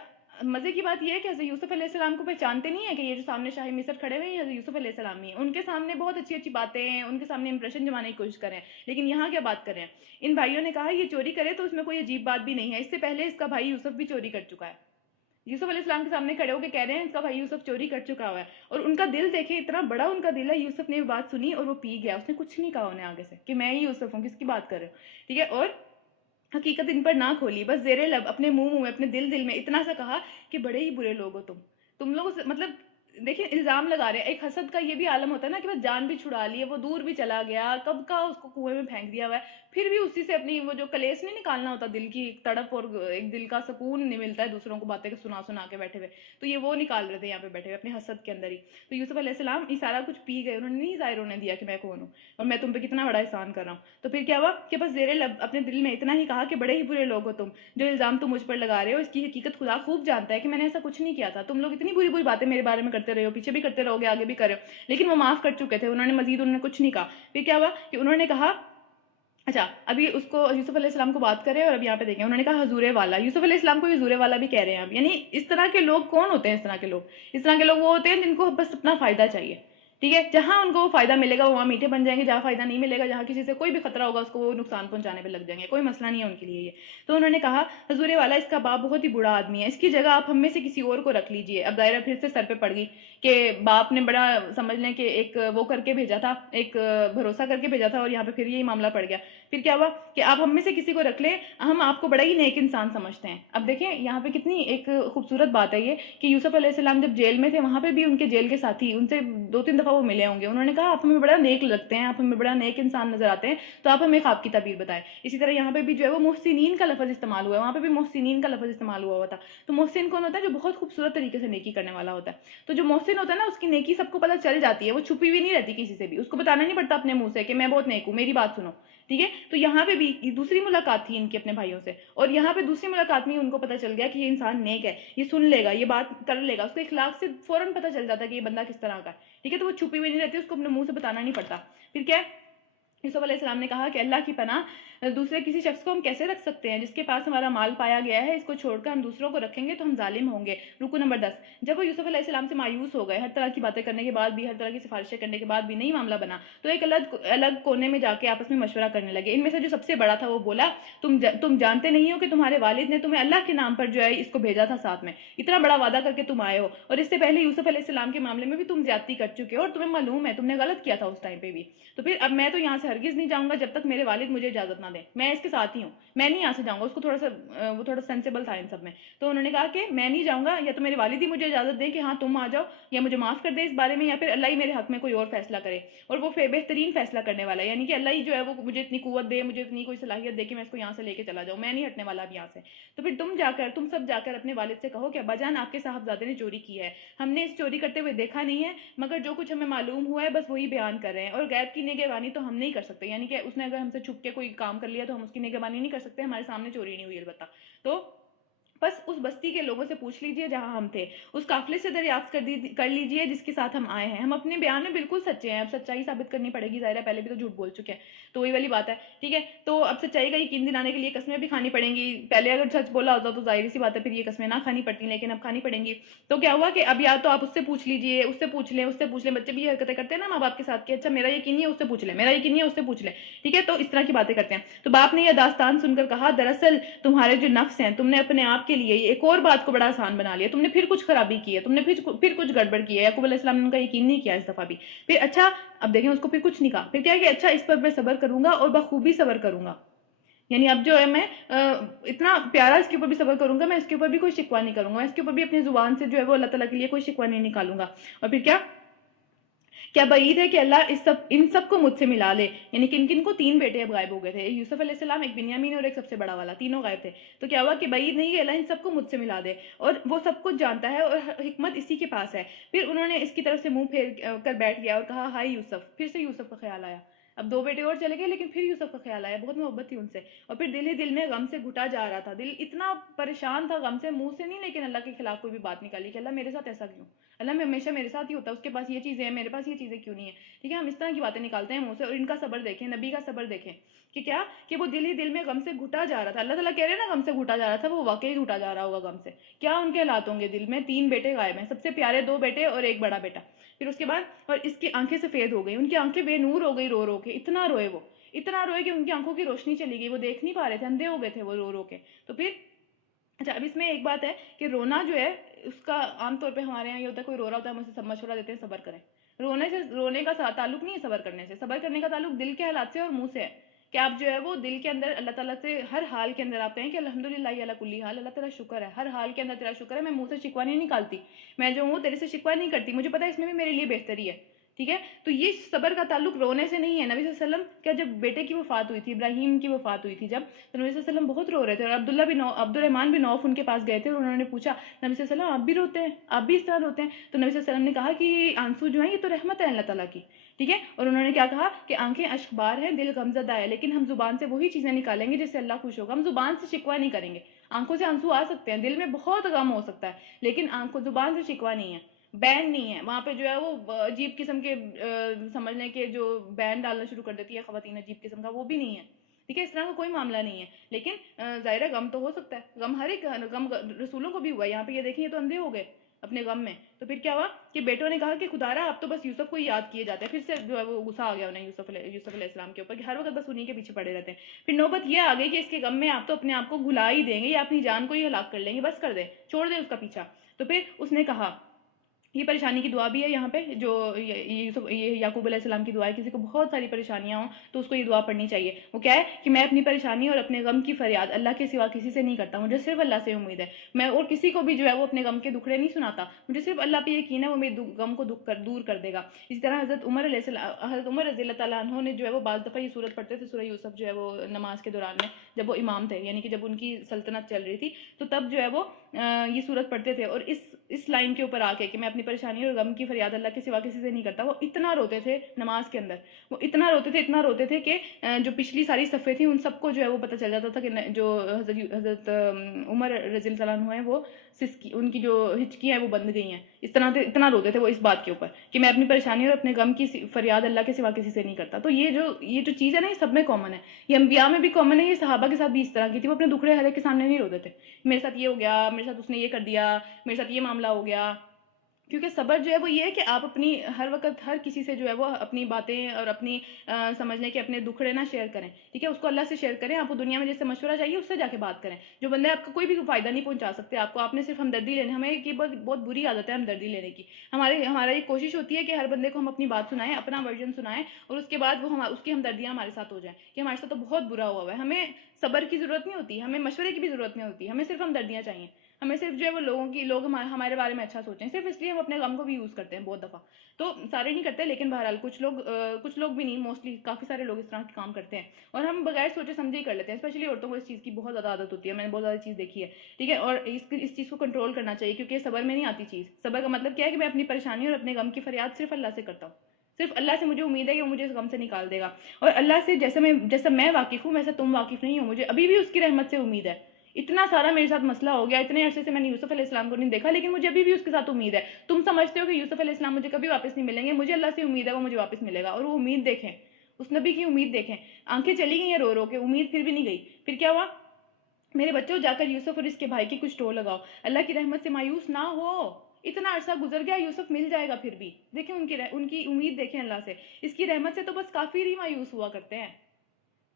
مزے کی بات یہ ہے کہ حضرت یوسف علیہ السلام کو پہچانتے نہیں ہیں کہ یہ جو سامنے شاہ مصر کھڑے ہوئے ہیں حضرت یوسف علیہ السلام ہی ہیں، ان کے سامنے بہت اچھی اچھی باتیں ہیں، ان کے سامنے امپریشن جمانے کی کوشش کریں، لیکن یہاں کیا بات کریں؟ ان بھائیوں نے کہا یہ چوری کرے تو اس میں کوئی عجیب بات بھی نہیں ہے، اس سے پہلے اس کا بھائی یوسف بھی چوری کر چکا ہے. یوسف علیہ السلام کے سامنے کھڑے ہو کے کہہ رہے ہیں اس کا بھائی یوسف چوری کر چکا ہوا ہے، اور ان کا دل دیکھیں اتنا بڑا ان کا دل ہے. یوسف نے یہ بات سنی اور وہ پی گیا، اس نے کچھ نہیں کہا انہیں آگے سے کہ میں ہی یوسف ہوں، کس کی بات کر رہے ہو؟ ٹھیک ہے، اور حقیقت ان پر نہ کھولی، بس زیر لب اپنے منہ میں اپنے دل میں اتنا سا کہا کہ بڑے ہی برے لوگ ہو تم لوگوں سے، مطلب دیکھیں الزام لگا رہے ہیں. ایک حسد کا یہ بھی عالم ہوتا ہے نا کہ بس جان بھی چھڑا لی ہے، وہ دور بھی چلا گیا، کب کا اس کو کنویں میں پھینک دیا ہوا ہے، پھر بھی اسی سے اپنی وہ جو کلیس نہیں نکالنا ہوتا، دل کی ایک تڑپ اور ایک دل کا سکون نہیں ملتا ہے دوسروں کو باتیں سنا سنا کے بیٹھے ہوئے، تو یہ وہ نکال رہے تھے یہاں پہ بیٹھے ہوئے اپنے حسد کے اندر ہی. تو یوسف علیہ السلام یہ سارا کچھ پی گئے، انہوں نے نہیں ظاہر ہونے دیا کہ میں کون ہوں اور میں تم پہ کتنا بڑا احسان کر رہا ہوں. تو پھر کیا ہوا کہ بس زیر لب اپنے دل میں اتنا ہی کہا کہ بڑے ہی برے لوگ ہو تم، جو الزام تم مجھ پر لگا رہے ہو اس کی حقیقت خدا خوب جانتا ہے کہ میں نے ایسا کچھ نہیں کیا تھا. تم لوگ اتنی بری بری باتیں میرے بارے میں کرتے رہے ہو، پیچھے بھی کرتے رہو گے، آگے بھی کرے ہو، لیکن وہ معاف کر چکے تھے، انہوں نے مزید انہوں نے کچھ نہیں کہا. پھر کیا ہوا کہ انہوں نے کہا اچھا ابھی اس کو یوسف علیہ السلام کو بات کرے، اور اب یہاں پہ دیکھیں انہوں نے کہا حضور والا، یوسف علیہ السلام کو حضور والا بھی کہہ رہے ہیں اب. یعنی اس طرح کے لوگ کون ہوتے ہیں؟ اس طرح کے لوگ وہ ہوتے ہیں جن کو بس اپنا فائدہ چاہیے. ٹھیک ہے، جہاں ان کو وہ فائدہ ملے گا وہ وہاں میٹھے بن جائیں گے، جہاں فائدہ نہیں ملے گا، جہاں کسی سے کوئی بھی خطرہ ہوگا اس کو وہ نقصان پہنچانے پہ لگ جائیں گے، کوئی مسئلہ نہیں ہے ان کے لیے یہ. تو انہوں نے کہا حضور والا اس کا باپ بہت ہی بڑا آدمی ہے، اس کی جگہ آپ ہم میں سے کسی اور کو رکھ لیجئے. اب دائرہ پھر سے سر پہ پڑ گئی کہ باپ نے بڑا سمجھ لیں کہ ایک وہ کر کے بھیجا تھا، ایک بھروسہ کر کے بھیجا تھا، اور یہاں پہ پھر یہی معاملہ پڑ گیا. پھر کیا ہوا کہ آپ ہم میں سے کسی کو رکھ لیں، ہم آپ کو بڑا ہی نیک انسان سمجھتے ہیں. اب دیکھیں یہاں پہ کتنی ایک خوبصورت بات ہے یہ کہ یوسف علیہ السلام جب جیل میں تھے وہاں پہ بھی ان کے جیل کے ساتھی ان سے 2-3 دفعہ وہ ملے ہوں گے. انہوں نے کہا آپ ہمیں بڑا نیک لگتے ہیں، آپ ہمیں بڑا نیک انسان نظر آتے ہیں، تو آپ ہمیں خواب کی تعبیر بتائیں. اسی طرح یہاں پہ بھی جو ہے وہ محسنین کا لفظ استعمال ہوا ہے، وہاں پہ بھی محسنین کا لفظ استعمال ہوا تھا. تو محسن کون ہوتا ہے؟ جو بہت خوبصورت طریقے سے نیکی کرنے والا ہوتا ہے. تو جو محسن ہوتا ہے نا اس کی نیکی سب کو پتہ چل جاتی ہے، وہ چھپی ہوئی نہیں رہتی کسی سے بھی، اس کو بتانا نہیں پڑتا اپنے منہ سے کہ میں بہت نیک ہوں، میری بات سنو. ٹھیک ہے، تو یہاں پہ بھی دوسری ملاقات تھی ان کی اپنے بھائیوں سے، اور یہاں پہ دوسری ملاقات میں ان کو پتہ چل گیا کہ یہ انسان نیک ہے، یہ سن لے گا، یہ بات کر لے گا، اس کو اخلاق سے فوراً پتہ چل جاتا ہے کہ یہ بندہ کس طرح کا ہے. ٹھیک ہے، تو وہ چھپی ہوئی نہیں رہتی، اس کو اپنے منہ سے بتانا نہیں پڑتا. پھر کیا ہے، یوسف علیہ السلام نے کہا کہ اللہ کی پناہ دوسرے کسی شخص کو ہم کیسے رکھ سکتے ہیں جس کے پاس ہمارا مال پایا گیا ہے، اس کو چھوڑ کر ہم دوسروں کو رکھیں گے تو ہم ظالم ہوں گے. رکو نمبر 10. جب وہ یوسف علیہ السلام سے مایوس ہو گئے، ہر طرح کی باتیں کرنے کے بعد بھی، ہر طرح کی سفارشیں کرنے کے بعد بھی نہیں معاملہ بنا، تو ایک الگ کونے میں جا کے آپس میں مشورہ کرنے لگے. ان میں سے جو سب سے بڑا تھا وہ بولا تم جانتے نہیں ہو کہ تمہارے والد نے تمہیں اللہ کے نام پر جو ہے اس کو بھیجا تھا ساتھ میں، اتنا بڑا وعدہ کر کے تم آئے ہو، اور اس سے پہلے یوسف علیہ السلام کے معاملے میں بھی تم زیادتی کر چکے ہو اور تمہیں معلوم ہے تم نے غلط کیا تھا اس ٹائم پہ بھی. تو پھر اب میں تو یہاں سے ہرگز نہیں جاؤں گا جب تک میرے والد مجھے اجازت نہ دیں، میں اس کے ساتھ ہی ہوں، میں نہیں یہاں سے جاؤں گا. اس کو تھوڑا سا وہ تھوڑا سینسیبل تھا ان سب میں. تو انہوں نے کہا کہ میں نہیں جاؤں گا، یا تو میرے والد ہی مجھے اجازت دیں کہ ہاں تم آ جاؤ، یا مجھے معاف کر دے اس بارے میں، یا پھر اللہ ہی میرے حق میں کوئی اور فیصلہ کرے، اور وہ بہترین فیصلہ کرنے والا ہے. یعنی کہ اللہ ہی جو ہے وہ مجھے اتنی قوت دے، مجھے اتنی کوئی صلاحیت دے کہ میں اس کو یہاں سے لے کے چلا جاؤں، میں نہیں ہٹنے والا اب یہاں سے. تو پھر تم سب جا کر اپنے والد سے کہو کہ ابا جان آپ کے صاحبزادے نے چوری کی ہے، ہم نے اس چوری کرتے ہوئے دیکھا نہیں ہے، مگر جو کچھ ہمیں معلوم ہوا ہے بس وہی بیان کر رہے ہیں، اور غیب کی نگہبانی تو ہم نہیں کر سکتے. یعنی کہ اس نے اگر ہم سے چھپ کے کوئی کام کر لیا تو ہم اس کی نگہبانی نہیں کر سکتے، ہمارے سامنے چوری نہیں ہوئی البتہ. تو بس اس بستی کے لوگوں سے پوچھ لیجئے جہاں ہم تھے، اس قافلے سے دریافت کر لیجئے جس کے ساتھ ہم آئے ہیں، ہم اپنے بیان میں بالکل سچے ہیں. اب سچائی ثابت کرنی پڑے گی، ظاہر ہے پہلے بھی تو جھوٹ بول چکے ہیں، تو وہی والی بات ہے. ٹھیک ہے، تو اب سچائی کا یقین دلانے کے لیے قسمیں بھی کھانی پڑیں گی. پہلے اگر سچ بولا ہوتا تو ظاہر سی بات ہے پھر یہ قسمیں نہ کھانی پڑتی، لیکن اب کھانی پڑیں گی. تو کیا ہوا کہ اب یا تو آپ اس سے پوچھ لیجئے، اس سے پوچھ لیں، اس سے پوچھ لیں. بچے بھی یہ حرکتیں کرتے ہیں نا ماں باپ کے ساتھ کہ اچھا میرا یقین نہیں ہے اس سے پوچھ لیں، میرا یقین نہیں ہے اس سے پوچھ لیں. ٹھیک ہے، تو اس طرح کی باتیں کرتے ہیں. تو باپ نے یہ داستان سن کر کہا دراصل تمہارے جو نفس ہیں تم نے اپنے آپ کے لیے ایک اور بات کو بڑا آسان بنا لیا، تم نے پھر کچھ خرابی کی ہے، تم نے پھر کچھ گڑبڑ کی ہے. یعقوب علیہ السلام نے ان کا یقین نہیں کیا اس دفعہ بھی. پھر اچھا اب دیکھیں اس کو پھر کچھ نہیں کہا، پھر کیا کہ اچھا اس پر میں صبر کروں گا اور بخوبی صبر کروں گا. یعنی اب جو ہے میں اتنا پیارا اس کے اوپر بھی صبر کروں گا، میں اس کے اوپر بھی کوئی شکوہ نہیں کروں گا، اس کے اوپر بھی اپنی زبان سے جو ہے وہ اللہ تعالیٰ کے لیے کوئی شکوہ نہیں نکالوں گا. اور پھر کیا بعید ہے کہ اللہ ان سب کو مجھ سے ملا لے. یعنی کہ ان کو 3 بیٹے اب غائب ہو گئے تھے، ایک یوسف علیہ السلام، ایک بنیامین اور ایک سب سے بڑا والا، تینوں غائب تھے. تو کیا ہوا کہ بعید نہیں کہ اللہ ان سب کو مجھ سے ملا دے، اور وہ سب کچھ جانتا ہے اور حکمت اسی کے پاس ہے. پھر انہوں نے اس کی طرف سے منہ پھیر کر بیٹھ گیا اور کہا ہائے یوسف. پھر سے یوسف کا خیال آیا. اب 2 بیٹے اور چلے گئے لیکن پھر یوسف کا خیال آیا, بہت محبت تھی ان سے, اور پھر دل ہی دل میں غم سے گھٹا جا رہا تھا, دل اتنا پریشان تھا غم سے, منہ سے نہیں لیکن اللہ کے خلاف کوئی بھی بات نکالی کہ اللہ میرے ساتھ ایسا کیوں, اللہ میں ہمیشہ میرے ساتھ ہی ہوتا ہے, اس کے پاس یہ چیزیں ہیں میرے پاس یہ چیزیں کیوں نہیں ہیں. ٹھیک ہے, ہم اس طرح کی باتیں نکالتے ہیں منہ سے, اور ان کا صبر دیکھیں, نبی کا صبر دیکھیں کہ کیا کہ وہ دل ہی دل میں غم سے گھٹا جا رہا تھا. اللہ تعالیٰ کہہ رہے ہیں نا غم سے گھٹا جا رہا تھا, وہ واقعی گھٹا جا رہا ہوگا غم سے. کیا ان کے حالات ہوں گے دل میں, 3 بیٹے غائب ہیں, سب سے پیارے 2 بیٹے اور 1 بڑا بیٹا. پھر اس کے بعد اور اس کی آنکھیں سفید ہو گئی, ان کی آنکھیں بے نور ہو گئی رو رو کے, اتنا روئے وہ, اتنا روئے کہ ان کی آنکھوں کی روشنی چلی گئی, وہ دیکھ نہیں پا رہے تھے, اندھے ہو گئے تھے وہ رو رو کے. تو پھر اچھا, اب اس میں ایک بات ہے کہ رونا جو ہے اس کا عام طور پہ ہمارے یہاں یہ ہوتا ہے, کوئی رو رہا ہوتا ہے ہم اسے سب مشورہ دیتے ہیں صبر کریں. رونے کا تعلق نہیں ہے صبر کرنے سے, صبر کرنے کا تعلق دل کے حالات سے اور منہ سے ہے, کہ آپ جو ہے وہ دل کے اندر اللہ تعالیٰ سے ہر حال کے اندر آپ کہیں کہ الحمدللہ علی کلی حال, اللہ تیرا شکر ہے, ہر حال کے اندر تیرا شکر ہے, میں منہ سے شکوہ نہیں نکالتی, میں جو ہوں تیرے سے شکوہ نہیں کرتی, مجھے پتا ہے اس میں بھی میرے لیے بہتری ہے. ٹھیک ہے, تو یہ صبر کا تعلق رونے سے نہیں ہے. نبی صلی اللہ علیہ وسلم کیا جب بیٹے کی وفات ہوئی تھی, ابراہیم کی وفات ہوئی تھی جب, تو نبی صلی اللہ علیہ وسلم بہت رو رہے تھے, اور عبد الرحمن بن عوف ان کے پاس گئے تھے, اور انہوں نے پوچھا نبی صلی اللہ علیہ وسلم آپ بھی روتے ہیں, آپ بھی اس طرح روتے ہیں؟ تو نبی صلی اللہ علیہ وسلم نے کہا کہ آنسو جو ہیں یہ تو رحمت ہے اللہ تعالیٰ کی. ٹھیک ہے, اور انہوں نے کیا کہا کہ آنکھیں اشکبار ہیں, دل غمزدہ ہے, لیکن ہم زبان سے وہی چیزیں نکالیں گے جس سے اللہ خوش ہوگا. ہم زبان سے شکوہ نہیں کریں گے, آنکھوں سے آنسو آ سکتے ہیں, دل میں بہت غم ہو سکتا ہے, لیکن آنکھوں زبان سے شکوہ نہیں ہے, بین نہیں ہے. وہاں پہ جو ہے وہ عجیب قسم کے سمجھنے کے جو بین ڈالنا شروع کر دیتی ہے خواتین عجیب قسم کا, وہ بھی نہیں ہے. ٹھیک ہے, اس طرح کا کوئی معاملہ نہیں ہے, لیکن ظاہر ہے غم تو ہو سکتا ہے, غم ہر ایک غم رسولوں کو بھی ہوا. یہاں پہ یہ دیکھیں یہ تو اندھے ہو گئے اپنے غم میں. تو پھر کیا ہوا کہ بیٹوں نے کہا کہ خدارا آپ تو بس یوسف کو ہی یاد کیے جاتے ہیں. پھر سے جو ہے وہ غصہ آ گیا انہیں یوسف علیہ السلام کے اوپر کہ ہر وقت بس انہیں کے پیچھے پڑے رہتے ہیں. پھر نوبت یہ آ گئی کہ اس کے غم میں آپ تو اپنے آپ کو بھلا ہی دیں گے, یا اپنی جان کو ہی ہلاک کر لیں گے, بس کر دیں, چھوڑ دیں اس کا پیچھا. تو پھر اس نے کہا, یہ پریشانی کی دعا بھی ہے یہاں پہ, جو یہ یعقوب علیہ السلام کی دعا ہے. کسی کو بہت ساری پریشانیاں ہوں تو اس کو یہ دعا پڑھنی چاہیے. وہ کیا ہے کہ میں اپنی پریشانی اور اپنے غم کی فریاد اللہ کے سوا کسی سے نہیں کرتا, مجھے صرف اللہ سے امید ہے. میں اور کسی کو بھی جو ہے وہ اپنے غم کے دکھڑے نہیں سناتا, مجھے صرف اللہ پہ یقین ہے وہ میرے غم کو دور کر دے گا. اسی طرح حضرت عمر رضی اللہ تعالیٰ عنہ نے جو ہے وہ بعض دفعہ یہ سورت پڑھتے تھے, سورہ یوسف جو ہے وہ نماز کے دوران میں, جب وہ امام تھے, یعنی کہ جب ان کی سلطنت چل رہی تھی, تو تب جو ہے وہ یہ سورت پڑھتے تھے. اور اس لائن کے اوپر آ کے کہ میں اپنی پریشانی اور غم کی فریاد اللہ کے سوا کسی سے نہیں کرتا, وہ اتنا روتے تھے نماز کے اندر, وہ اتنا روتے تھے کہ جو پچھلی ساری صفحے تھیں ان سب کو جو ہے وہ پتہ چل جاتا تھا کہ جو حضرت عمر رضی اللہ عنہ ہیں وہ ان کی جو ہچکیاں ہیں وہ بند گئی ہیں. اس طرح سے اتنا روتے تھے وہ اس بات کے اوپر کہ میں اپنی پریشانی اور اپنے غم کی فریاد اللہ کے سوا کسی سے نہیں کرتا. تو یہ جو چیز ہے نا, یہ سب میں کامن ہے, یہ انبیاء میں بھی کامن ہے, یہ صحابہ کے ساتھ بھی اس طرح کی تھی. وہ اپنے دکھڑے ہر ایک کے سامنے نہیں روتے تھے, میرے ساتھ یہ ہو گیا, میرے ساتھ اس نے یہ کر دیا, میرے ساتھ یہ معاملہ ہو گیا. کیونکہ صبر جو ہے وہ یہ ہے کہ آپ اپنی ہر وقت ہر کسی سے جو ہے وہ اپنی باتیں اور اپنی سمجھنے کے اپنے دکھڑے نہ شیئر کریں. ٹھیک ہے, اس کو اللہ سے شیئر کریں. آپ کو دنیا میں جیسے مشورہ چاہیے اس سے جا کے بات کریں. جو بندے آپ کا کوئی بھی فائدہ نہیں پہنچا سکتے آپ نے صرف ہمدردی لینے, ہمیں یہ بہت بری عادت ہے ہمدردی لینے کی. ہمارا یہ کوشش ہوتی ہے کہ ہر بندے کو ہم اپنی بات سنائیں, اپنا ورژن سنائیں, اور اس کے بعد وہ اس کی ہمدردیاں ہمارے ساتھ ہو جائیں کہ ہمارے ساتھ تو بہت برا ہوا ہے. ہمیں صبر کی ضرورت نہیں ہوتی, ہمیں مشورے کی بھی ضرورت نہیں ہوتی, ہمیں صرف ہمدردیاں چاہیے. ہمیں صرف جو ہے وہ لوگ ہمارے بارے میں اچھا سوچیں, صرف اس لیے ہم اپنے غم کو بھی یوز کرتے ہیں بہت دفعہ. تو سارے نہیں کرتے, لیکن بہرحال کچھ لوگ بھی نہیں, موسٹلی کافی سارے لوگ اس طرح کے کام کرتے ہیں, اور ہم بغیر سوچے سمجھے ہی کر لیتے ہیں. اسپیشلی عورتوں کو اس چیز کی بہت زیادہ عادت ہوتی ہے, میں نے بہت زیادہ چیز دیکھی ہے. ٹھیک ہے, اور اس چیز کو کنٹرول کرنا چاہیے, کیونکہ صبر میں نہیں آتی چیز. صبر کا مطلب کیا ہے کہ میں اپنی پریشانی اور اپنے غم کی فریاد صرف اللہ سے کرتا ہوں. صرف اللہ سے مجھے امید ہے کہ وہ مجھے اس غم سے نکال دے گا, اور اللہ سے جیسا میں واقف ہوں ویسا تم واقف نہیں ہو. مجھے ابھی بھی اس کی رحمت سے امید ہے. اتنا سارا میرے ساتھ مسئلہ ہو گیا, اتنے عرصے سے میں نے یوسف علیہ السلام کو نہیں دیکھا, لیکن مجھے ابھی بھی اس کے ساتھ امید ہے. تم سمجھتے ہو کہ یوسف علیہ السلام مجھے کبھی واپس نہیں ملیں گے, مجھے اللہ سے امید ہے وہ مجھے واپس ملے گا. اور وہ امید دیکھیں, اس نبی کی امید دیکھیں, آنکھیں چلی گئی ہیں رو رو کے, امید پھر بھی نہیں گئی. پھر کیا ہوا, میرے بچوں جا کر یوسف اور اس کے بھائی کی کچھ ٹو لگاؤ, اللہ کی رحمت سے مایوس نہ ہو. اتنا عرصہ گزر گیا, یوسف مل جائے گا پھر بھی. دیکھیں ان کی امید دیکھیں اللہ سے, اس کی رحمت سے تو بس کافر ہی مایوس ہوا کرتے ہیں.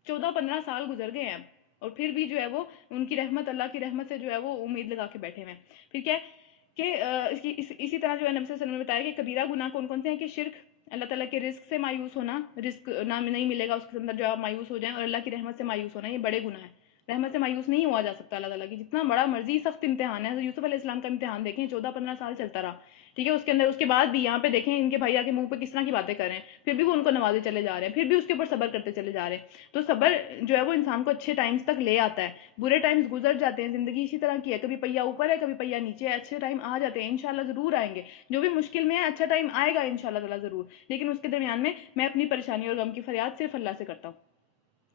14-15 سال گزر گئے ہیں, اور پھر بھی جو ہے وہ ان کی رحمت, اللہ کی رحمت سے جو ہے وہ امید لگا کے بیٹھے ہوئے ہیں. پھر کیا ہے کہ اسی طرح جو ہے نبی صلی اللہ علیہ وسلم نے بتایا کہ کبیرہ گناہ کون کون سے ہیں, کہ شرک, اللہ تعالیٰ کے رزق سے مایوس ہونا, رزق نہیں ملے گا اس کے اندر جو آپ مایوس ہو جائیں, اور اللہ کی رحمت سے مایوس ہونا, یہ بڑے گناہ ہیں. رحمت سے مایوس نہیں ہوا جا سکتا اللہ تعالیٰ کی, جتنا بڑا مرضی سخت امتحان ہے. یوسف علیہ السلام کا امتحان دیکھیں, 14-15 سال چلتا رہا, ٹھیک ہے. اس کے اندر اس کے بعد بھی یہاں پہ دیکھیں ان کے بھائی آ کے منہ پہ کس طرح کی باتیں کر رہے ہیں, پھر بھی وہ ان کو نوازے چلے جا رہے ہیں, پھر بھی اس کے اوپر صبر کرتے چلے جا رہے ہیں. تو صبر جو ہے وہ انسان کو اچھے ٹائمز تک لے آتا ہے. برے ٹائمز گزر جاتے ہیں, زندگی اسی طرح کی ہے, کبھی پہیا اوپر ہے کبھی پہیا نیچے ہے, اچھے ٹائم آ جاتے ہیں, انشاءاللہ ضرور آئیں گے. جو بھی مشکل میں ہے اچھا ٹائم آئے گا انشاءاللہ تعالیٰ ضرور, لیکن اس کے درمیان میں اپنی پریشانی اور غم کی فریاد صرف اللہ سے کرتا ہوں.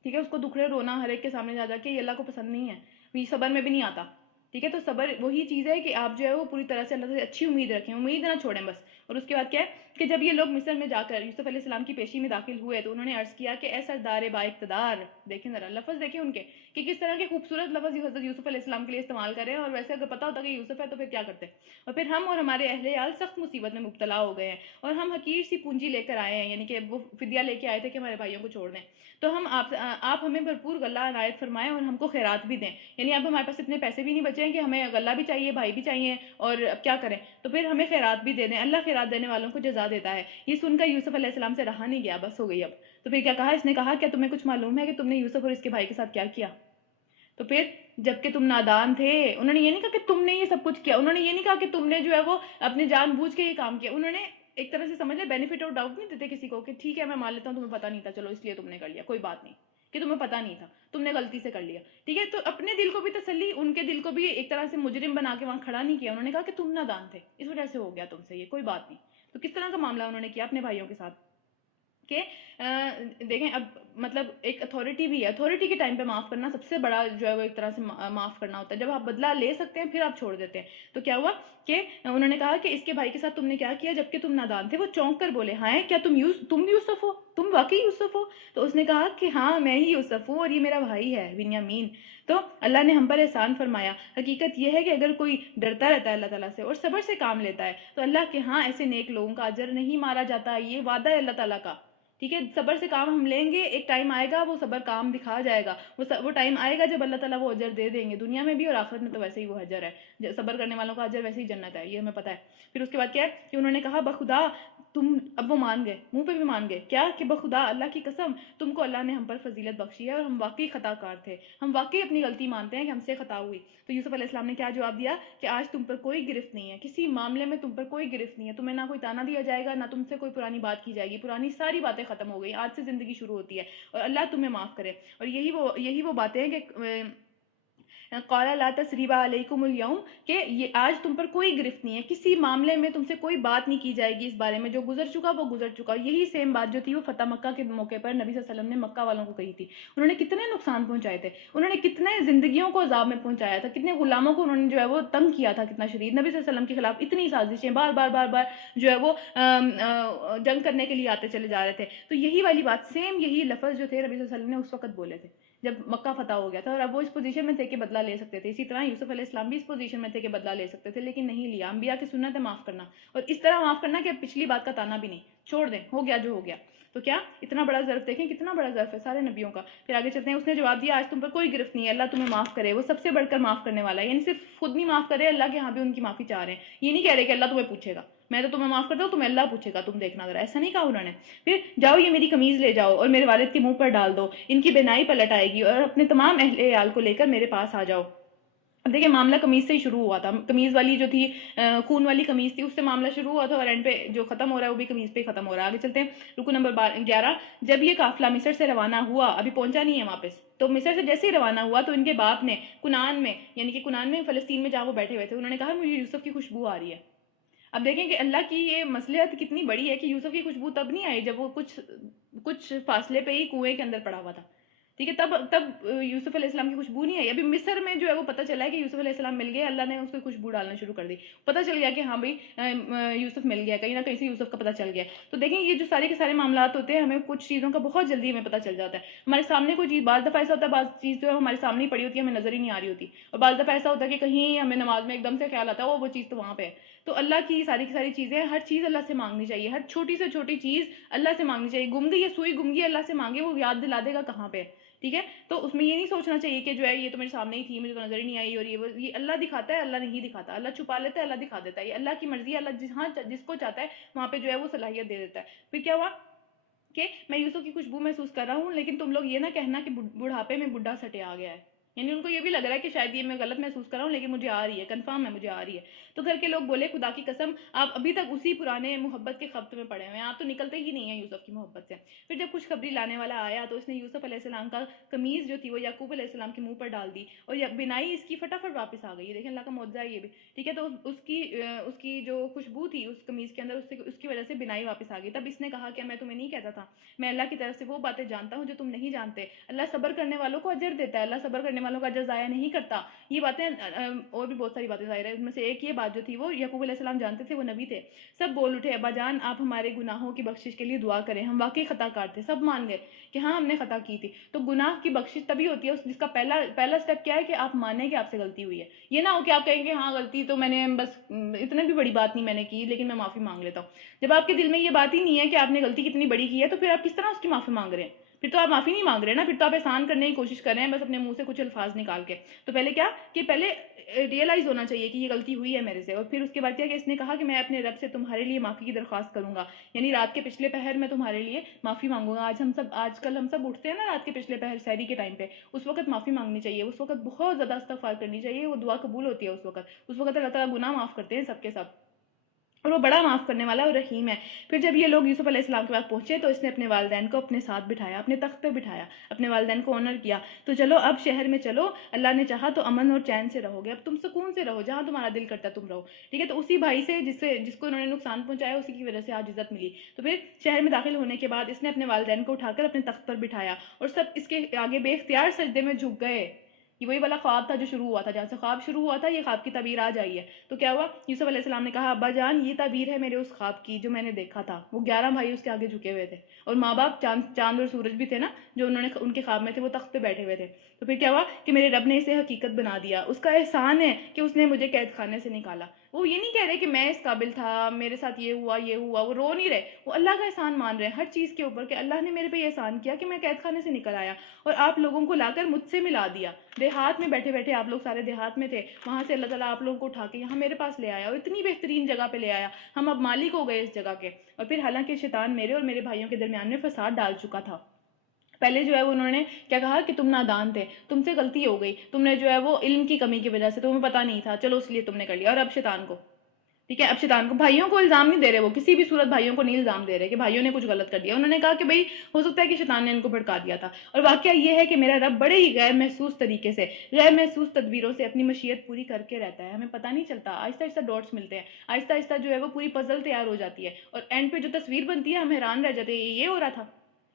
ٹھیک ہے. اس کو دکھڑے رونا ہر ایک کے سامنے جا جا کے یہ اللہ کو پسند نہیں ہے, یہ صبر میں بھی نہیں آتا. ٹھیک ہے. تو صبر وہی چیز ہے کہ آپ جو ہے وہ پوری طرح سے اللہ سے اچھی امید رکھیں, امید نہ چھوڑیں بس. اور اس کے بعد کیا ہے کہ جب یہ لوگ مصر میں جا کر یوسف علیہ السلام کی پیشی میں داخل ہوئے تو انہوں نے عرض کیا کہ اے سردار با اقتدار, دیکھیں ذرا لفظ دیکھیں ان کے کہ کس طرح کے خوبصورت لفظ حضرت یوسف علیہ السلام کے لیے استعمال کریں, اور ویسے اگر پتا ہوتا کہ یوسف ہے تو پھر کیا کرتے. اور پھر ہم اور ہمارے اہل عیال سخت مصیبت میں مبتلا ہو گئے ہیں, اور ہم حقیر سی پونجی لے کر آئے ہیں, یعنی کہ وہ فدیہ لے کے آئے تھے کہ ہمارے بھائیوں کو چھوڑ دیں. تو ہم آپ ہمیں بھرپور غلہ عنایت فرمائیں اور ہم کو خیرات بھی دیں. یعنی اب ہمارے پاس اتنے پیسے بھی نہیں بچے ہیں کہ ہمیں غلہ بھی چاہیے, بھائی بھی چاہیے, اور اب کیا کریں, تو پھر ہمیں خیرات بھی دے دیں. اللہ خیرات دینے والوں کو جزا دیتا ہے. یہ سن کر یوسف علیہ السلام سے رہا نہیں گیا, بس ہو گئی اب. تو پھر کیا کہا, اس نے کہا کیا تمہیں کچھ معلوم ہے کہ تم نے یوسف اور اس کے بھائی کے ساتھ کیا کیا. تو پھر جب کہ تم نادان تھے, انہوں نے یہ نہیں کہا کہ تم نے یہ سب کچھ کیا, انہوں نے یہ نہیں کہا کہ تم نے جو ہے وہ اپنے جان بوجھ کے یہ کام کیا. انہوں نے ایک طرح سے سمجھ لیں بینیفٹ اور ڈاؤٹ نہیں دیتے کسی کو کہ ٹھیک ہے میں مان لیتا ہوں تمہیں پتا نہیں تھا, چلو اس لیے تم نے کر لیا, کوئی بات نہیں کہ تمہیں پتا نہیں تھا, تم نے غلطی سے کر لیا. ٹھیک ہے. تو اپنے دل کو بھی تسلی, ان کے دل کو بھی ایک طرح سے مجرم بنا کے وہاں کھڑا نہیں کیا. انہوں نے کہا کہ تم نادان تھے, اس وجہ سے ہو گیا تم سے یہ, کوئی بات نہیں. تو کس طرح کا معاملہ انہوں نے کیا اپنے بھائیوں کے ساتھ کہ دیکھیں اب مطلب ایک اتھارٹی بھی ہے, اتھارٹی کے ٹائم پہ معاف کرنا سب سے بڑا جو ہے وہ ایک طرح سے معاف کرنا ہوتا ہے. جب آپ بدلہ لے سکتے ہیں پھر آپ چھوڑ دیتے ہیں. تو کیا ہوا کہ انہوں نے کہا کہ اس کے بھائی کے ساتھ تم نے کیا کیا جبکہ تم نادان تھے. وہ چونک کر بولے ہاں کیا تم یوسف ہو, تم واقعی یوسف ہو. تو اس نے کہا کہ ہاں میں ہی یوسف ہوں اور یہ میرا بھائی ہے بنیامین. تو اللہ نے ہم پر احسان فرمایا. حقیقت یہ ہے کہ اگر کوئی ڈرتا رہتا ہے اللہ تعالیٰ سے اور صبر سے کام لیتا ہے تو اللہ کے ہاں ایسے نیک لوگوں کا اجر نہیں مارا جاتا. یہ وعدہ ہے اللہ تعالیٰ کا. ٹھیک ہے. صبر سے کام ہم لیں گے, ایک ٹائم آئے گا وہ صبر کام دکھا جائے گا. وہ ٹائم آئے گا جب اللہ تعالیٰ وہ اجر دے دیں گے, دنیا میں بھی اور آخرت میں تو ویسے ہی وہ اجر ہے, صبر کرنے والوں کا اجر ویسے ہی جنت ہے, یہ ہمیں پتہ ہے. پھر اس کے بعد کیا ہے کہ انہوں نے کہا بخدا تم, اب وہ مان گئے, منہ پہ بھی مان گئے, کیا کہ بخدا اللہ کی قسم تم کو اللہ نے ہم پر فضیلت بخشی ہے اور ہم واقعی خطا کار تھے, ہم واقعی اپنی غلطی مانتے ہیں کہ ہم سے خطا ہوئی. تو یوسف علیہ السلام نے کیا جواب دیا کہ آج تم پر کوئی گرفت نہیں ہے, کسی معاملے میں تم پر کوئی گرفت نہیں ہے, تمہیں نہ کوئی تانا دیا جائے گا, نہ تم سے کوئی پرانی بات کی جائے گی, پرانی ساری باتیں ختم ہو گئی, آج سے زندگی شروع ہوتی ہے اور اللہ تمہیں معاف کرے. اور یہی وہ باتیں ہیں کہ قال لا تثریب علیکم اليوم, کہ یہ آج تم پر کوئی گرفت نہیں ہے, کسی معاملے میں تم سے کوئی بات نہیں کی جائے گی اس بارے میں, جو گزر چکا وہ گزر چکا. یہی سیم بات جو تھی وہ فتح مکہ کے موقع پر نبی صلی اللہ علیہ وسلم نے مکہ والوں کو کہی تھی. انہوں نے کتنے نقصان پہنچائے تھے, انہوں نے کتنے زندگیوں کو عذاب میں پہنچایا تھا, کتنے غلاموں کو انہوں نے جو ہے وہ تنگ کیا تھا, کتنا شدید. نبی صلی اللہ علیہ وسلم کے خلاف اتنی سازشیں, بار بار جو ہے وہ جنگ کرنے کے لیے آتے چلے جا رہے تھے. تو یہی والی بات, سیم یہی لفظ جو تھے نبی صلی اللہ علیہ وسلم نے اس وقت بولے تھے جب مکہ فتح ہو گیا تھا, اور اب وہ اس پوزیشن میں تھے کہ بدلہ لے سکتے تھے. اسی طرح یوسف علیہ السلام بھی اس پوزیشن میں تھے کہ بدلہ لے سکتے تھے, لیکن نہیں لیا. انبیاء کی سنت ہے معاف کرنا, اور اس طرح معاف کرنا کہ اب پچھلی بات کا تانا بھی نہیں, چھوڑ دیں, ہو گیا جو ہو گیا. تو کیا اتنا بڑا ظرف دیکھیں, کتنا بڑا ظرف ہے سارے نبیوں کا. پھر آگے چلتے ہیں. اس نے جواب دیا آج تم پر کوئی گرفت نہیں ہے, اللہ تمہیں معاف کرے, وہ سب سے بڑھ کر معاف کرنے والا ہے. یعنی صرف خود نہیں معاف کرے, اللہ کے ہاں بھی ان کی معافی چاہ رہے ہیں. یہ نہیں کہہ رہے کہ اللہ تمہیں پوچھے گا, میں تو تمہیں معاف کرتا ہوں, تمہیں اللہ پوچھے گا, تم دیکھنا ذرا, ایسا نہیں کہا انہوں نے. پھر جاؤ یہ میری قمیض لے جاؤ اور میرے والد کے منہ پر ڈال دو, ان کی بینائی پلٹ آئے گی, اور اپنے تمام اہل عیال کو لے کر میرے پاس آ جاؤ. اب دیکھیں معاملہ قمیض سے ہی شروع ہوا تھا, قمیض والی جو تھی خون والی قمیض تھی, اس سے معاملہ شروع ہوا تھا, اور اینڈ پہ جو ختم ہو رہا ہے وہ بھی قمیض پہ ہی ختم ہو رہا ہے. آگے چلتے ہیں. رکو نمبر 11. جب یہ قافلہ مصر سے روانہ ہوا, ابھی پہنچا نہیں ہے واپس, تو مصر سے جیسے ہی روانہ ہوا تو ان کے باپ نے کنان میں, یعنی کہ کنان میں فلسطین میں جہاں وہ بیٹھے ہوئے تھے, انہوں نے کہا مجھے یوسف کی خوشبو آ رہی ہے. اب دیکھیں کہ اللہ کی یہ مصلحت کتنی بڑی ہے کہ یوسف کی خوشبو تب نہیں آئی جب وہ کچھ فاصلے پہ ہی کنویں کے اندر پڑا ہوا تھا. ٹھیک ہے. تب یوسف علیہ السلام کی خوشبو نہیں آئی. ابھی مصر میں جو ہے وہ پتہ چلا ہے کہ یوسف علیہ السلام مل گئے, اللہ نے اس کو خوشبو ڈالنا شروع کر دی, پتہ چل گیا کہ ہاں بھائی یوسف مل گیا, کہیں نہ کہیں سے یوسف کا پتہ چل گیا. تو دیکھیں یہ جو سارے کے سارے معاملات ہوتے ہیں, ہمیں کچھ چیزوں کا بہت جلدی ہمیں پتہ چل جاتا ہے. ہمارے سامنے کوئی چیز, بعض دفعہ ایسا ہوتا ہے بعض چیز جو ہے ہمارے سامنے ہی پڑی ہوتی ہے, ہمیں نظر ہی نہیں آ رہی ہوتی, اور بعض دفعہ ایسا ہوتا ہے کہ کہیں ہمیں نماز میں ایک دم سے خیال آتا ہے وہ چیز تو وہاں پہ ہے. تو اللہ کی ساری چیزیں, ہر چیز اللہ سے مانگنی چاہیے, ہر چھوٹی سے چھوٹی چیز اللہ سے مانگنی چاہیے. گم گئی یہ سوئی گم گئی, اللہ سے مانگے, وہ یاد دلا دے گا کہاں پہ. ٹھیک ہے. تو اس میں یہ نہیں سوچنا چاہیے کہ جو ہے یہ تو میرے سامنے ہی تھی, مجھے تو نظر ہی نہیں آئی, اور یہ اللہ دکھاتا ہے, اللہ نہیں دکھاتا, اللہ چھپا لیتا ہے, اللہ دکھا دیتا ہے. یہ اللہ کی مرضی ہے, اللہ جس کو چاہتا ہے وہاں پہ جو ہے وہ صلاحیت دے دیتا ہے. پھر کیا ہوا کہ میں یوسف کی خوشبو محسوس کر رہا ہوں, لیکن تم لوگ یہ نہ کہنا کہ بڑھاپے میں بڈھا سٹے آ گیا ہے. یعنی ان کو یہ بھی لگ رہا ہے کہ شاید یہ میں غلط محسوس کر رہا ہوں لیکن مجھے آ رہی ہے، کنفرم ہے مجھے آ رہی ہے۔ تو گھر کے لوگ بولے خدا کی قسم آپ ابھی تک اسی پرانے محبت کے خبت میں پڑے ہوئے ہیں، آپ تو نکلتے ہی نہیں ہیں یوسف کی محبت سے۔ پھر جب خوشخبری لانے والا آیا تو اس نے یوسف علیہ السلام کا قمیض جو تھی وہ یعقوب علیہ السلام کے منہ پر ڈال دی، اور بینائی اس کی فٹافٹ واپس آ گئی۔ دیکھیں اللہ کا معجزہ ہے یہ بھی، ٹھیک ہے۔ تو اس کی جو خوشبو تھی اس قمیض کے اندر، اس کی وجہ سے بینائی واپس آ گئی۔ تب اس نے کہا کہ میں تمہیں نہیں کہتا تھا، میں اللہ کی طرف سے وہ باتیں جانتا ہوں جو تم نہیں جانتے۔ اللہ صبر کرنے والوں کو اجر دیتا ہے، اللہ صبر کرنے والوں کا اجر ضائع نہیں کرتا۔ یہ باتیں اور بھی بہت ساری باتیں ظاہر ہے، ان میں سے ایک یہ بات جو تھی وہ یعقوب علیہ السلام جانتے تھے، وہ نبی تھے۔ سب بول اٹھے ابا جان آپ ہمارے گناہوں کی بخشش کے لیے دعا کریں، ہم واقعی خطا کار تھے۔ سب مان گئے کہ ہاں ہم نے خطا کی تھی۔ تو گناہ کی بخشش تبھی ہوتی ہے جس کا پہلا سٹیپ کیا ہے کہ آپ مانیں کہ آپ سے غلطی ہوئی ہے۔ یہ نہ ہو کہ آپ کہیں گے ہاں غلطی تو میں نے بس اتنا بھی بڑی بات نہیں میں نے کی لیکن میں معافی مانگ لیتا ہوں۔ جب آپ کے دل میں یہ بات ہی نہیں ہے کہ آپ نے غلطی کتنی بڑی کی ہے تو پھر آپ کس طرح اس کی معافی مانگ رہے ہیں؟ پھر تو آپ معافی نہیں مانگ رہے نا، پھر تو آپ احسان کرنے کی کوشش کر رہے ہیں بس اپنے منہ سے کچھ الفاظ نکال کے۔ تو پہلے کیا کہ پہلے ریئلائز ہونا چاہیے کہ یہ غلطی ہوئی ہے میرے سے، اور پھر اس کے بعد کیا کہ اس نے کہا کہ میں اپنے رب سے تمہارے لیے معافی کی درخواست کروں گا، یعنی رات کے پچھلے پہر میں تمہارے لیے معافی مانگوں گا۔ آج کل ہم سب اٹھتے ہیں نا رات کے پچھلے پہر سحری کے ٹائم پہ، اس وقت معافی مانگنی چاہیے، اس وقت بہت زیادہ استغفار کرنی چاہیے، وہ دعا قبول ہوتی ہے اس وقت اللہ تعالیٰ گناہ معاف کرتے ہیں سب کے سب، اور وہ بڑا معاف کرنے والا اور رحیم ہے۔ پھر جب یہ لوگ یوسف علیہ السلام کے پاس پہنچے تو اس نے اپنے والدین کو اپنے ساتھ بٹھایا، اپنے تخت پہ بٹھایا، اپنے والدین کو آنر کیا۔ تو چلو اب شہر میں چلو، اللہ نے چاہا تو امن اور چین سے رہو گے، اب تم سکون سے رہو، جہاں تمہارا دل کرتا تم رہو، ٹھیک ہے۔ تو اسی بھائی سے جس کو انہوں نے نقصان پہنچایا اسی کی وجہ سے آج عزت ملی۔ تو پھر شہر میں داخل ہونے کے بعد اس نے اپنے والدین کو اٹھا کر اپنے تخت پر بٹھایا اور سب اس کے آگے بے اختیار سجدے میں جھک گئے۔ یہ وہی والا خواب تھا جو شروع ہوا تھا، جہاں سے خواب شروع ہوا تھا یہ خواب کی تعبیر آ جائی ہے۔ تو کیا ہوا، یوسف علیہ السلام نے کہا ابا جان یہ تعبیر ہے میرے اس خواب کی جو میں نے دیکھا تھا۔ وہ 11 بھائی اس کے آگے جھکے ہوئے تھے، اور ماں باپ چاند اور سورج بھی تھے نا جو ان کے خواب میں تھے، وہ تخت پہ بیٹھے ہوئے تھے۔ تو پھر کیا ہوا کہ میرے رب نے اسے حقیقت بنا دیا، اس کا احسان ہے کہ اس نے مجھے قید خانے سے نکالا۔ وہ یہ نہیں کہہ رہے کہ میں اس قابل تھا، میرے ساتھ یہ ہوا یہ ہوا، وہ رو نہیں رہے، وہ اللہ کا احسان مان رہے ہیں ہر چیز کے اوپر کہ اللہ نے میرے پہ یہ احسان کیا کہ میں قید خانے سے نکل آیا اور آپ لوگوں کو لا کر مجھ سے ملا دیا۔ دیہات میں بیٹھے بیٹھے آپ لوگ سارے دیہات میں تھے، وہاں سے اللہ تعالیٰ آپ لوگوں کو اٹھا کے یہاں میرے پاس لے آیا اور اتنی بہترین جگہ پہ لے آیا، ہم اب مالک ہو گئے اس جگہ کے۔ اور پھر حالانکہ شیطان میرے اور میرے بھائیوں کے درمیان میں فساد ڈال چکا تھا، پہلے جو ہے انہوں نے کیا کہا کہ تم نادان تھے، تم سے غلطی ہو گئی، تم نے جو ہے وہ علم کی کمی کی وجہ سے تمہیں پتہ نہیں تھا، چلو اس لیے تم نے کر لیا۔ اور اب شیطان کو، ٹھیک ہے، اب شیطان کو، بھائیوں کو الزام نہیں دے رہے، وہ کسی بھی صورت بھائیوں کو نہیں الزام دے رہے کہ بھائیوں نے کچھ غلط کر دیا۔ انہوں نے کہا کہ بھئی ہو سکتا ہے کہ شیطان نے ان کو بھڑکا دیا تھا، اور واقعہ یہ ہے کہ میرا رب بڑے ہی غیر محسوس طریقے سے، غیر محسوس تدبیروں سے اپنی مشیت پوری کر کے رہتا ہے، ہمیں پتہ نہیں چلتا، آہستہ آہستہ ڈاٹس ملتے ہیں، آہستہ آہستہ جو ہے وہ پوری پزل تیار ہو جاتی ہے، اور اینڈ پہ جو تصویر بنتی ہے ہم حیران رہ جاتے ہیں یہ ہو رہا تھا،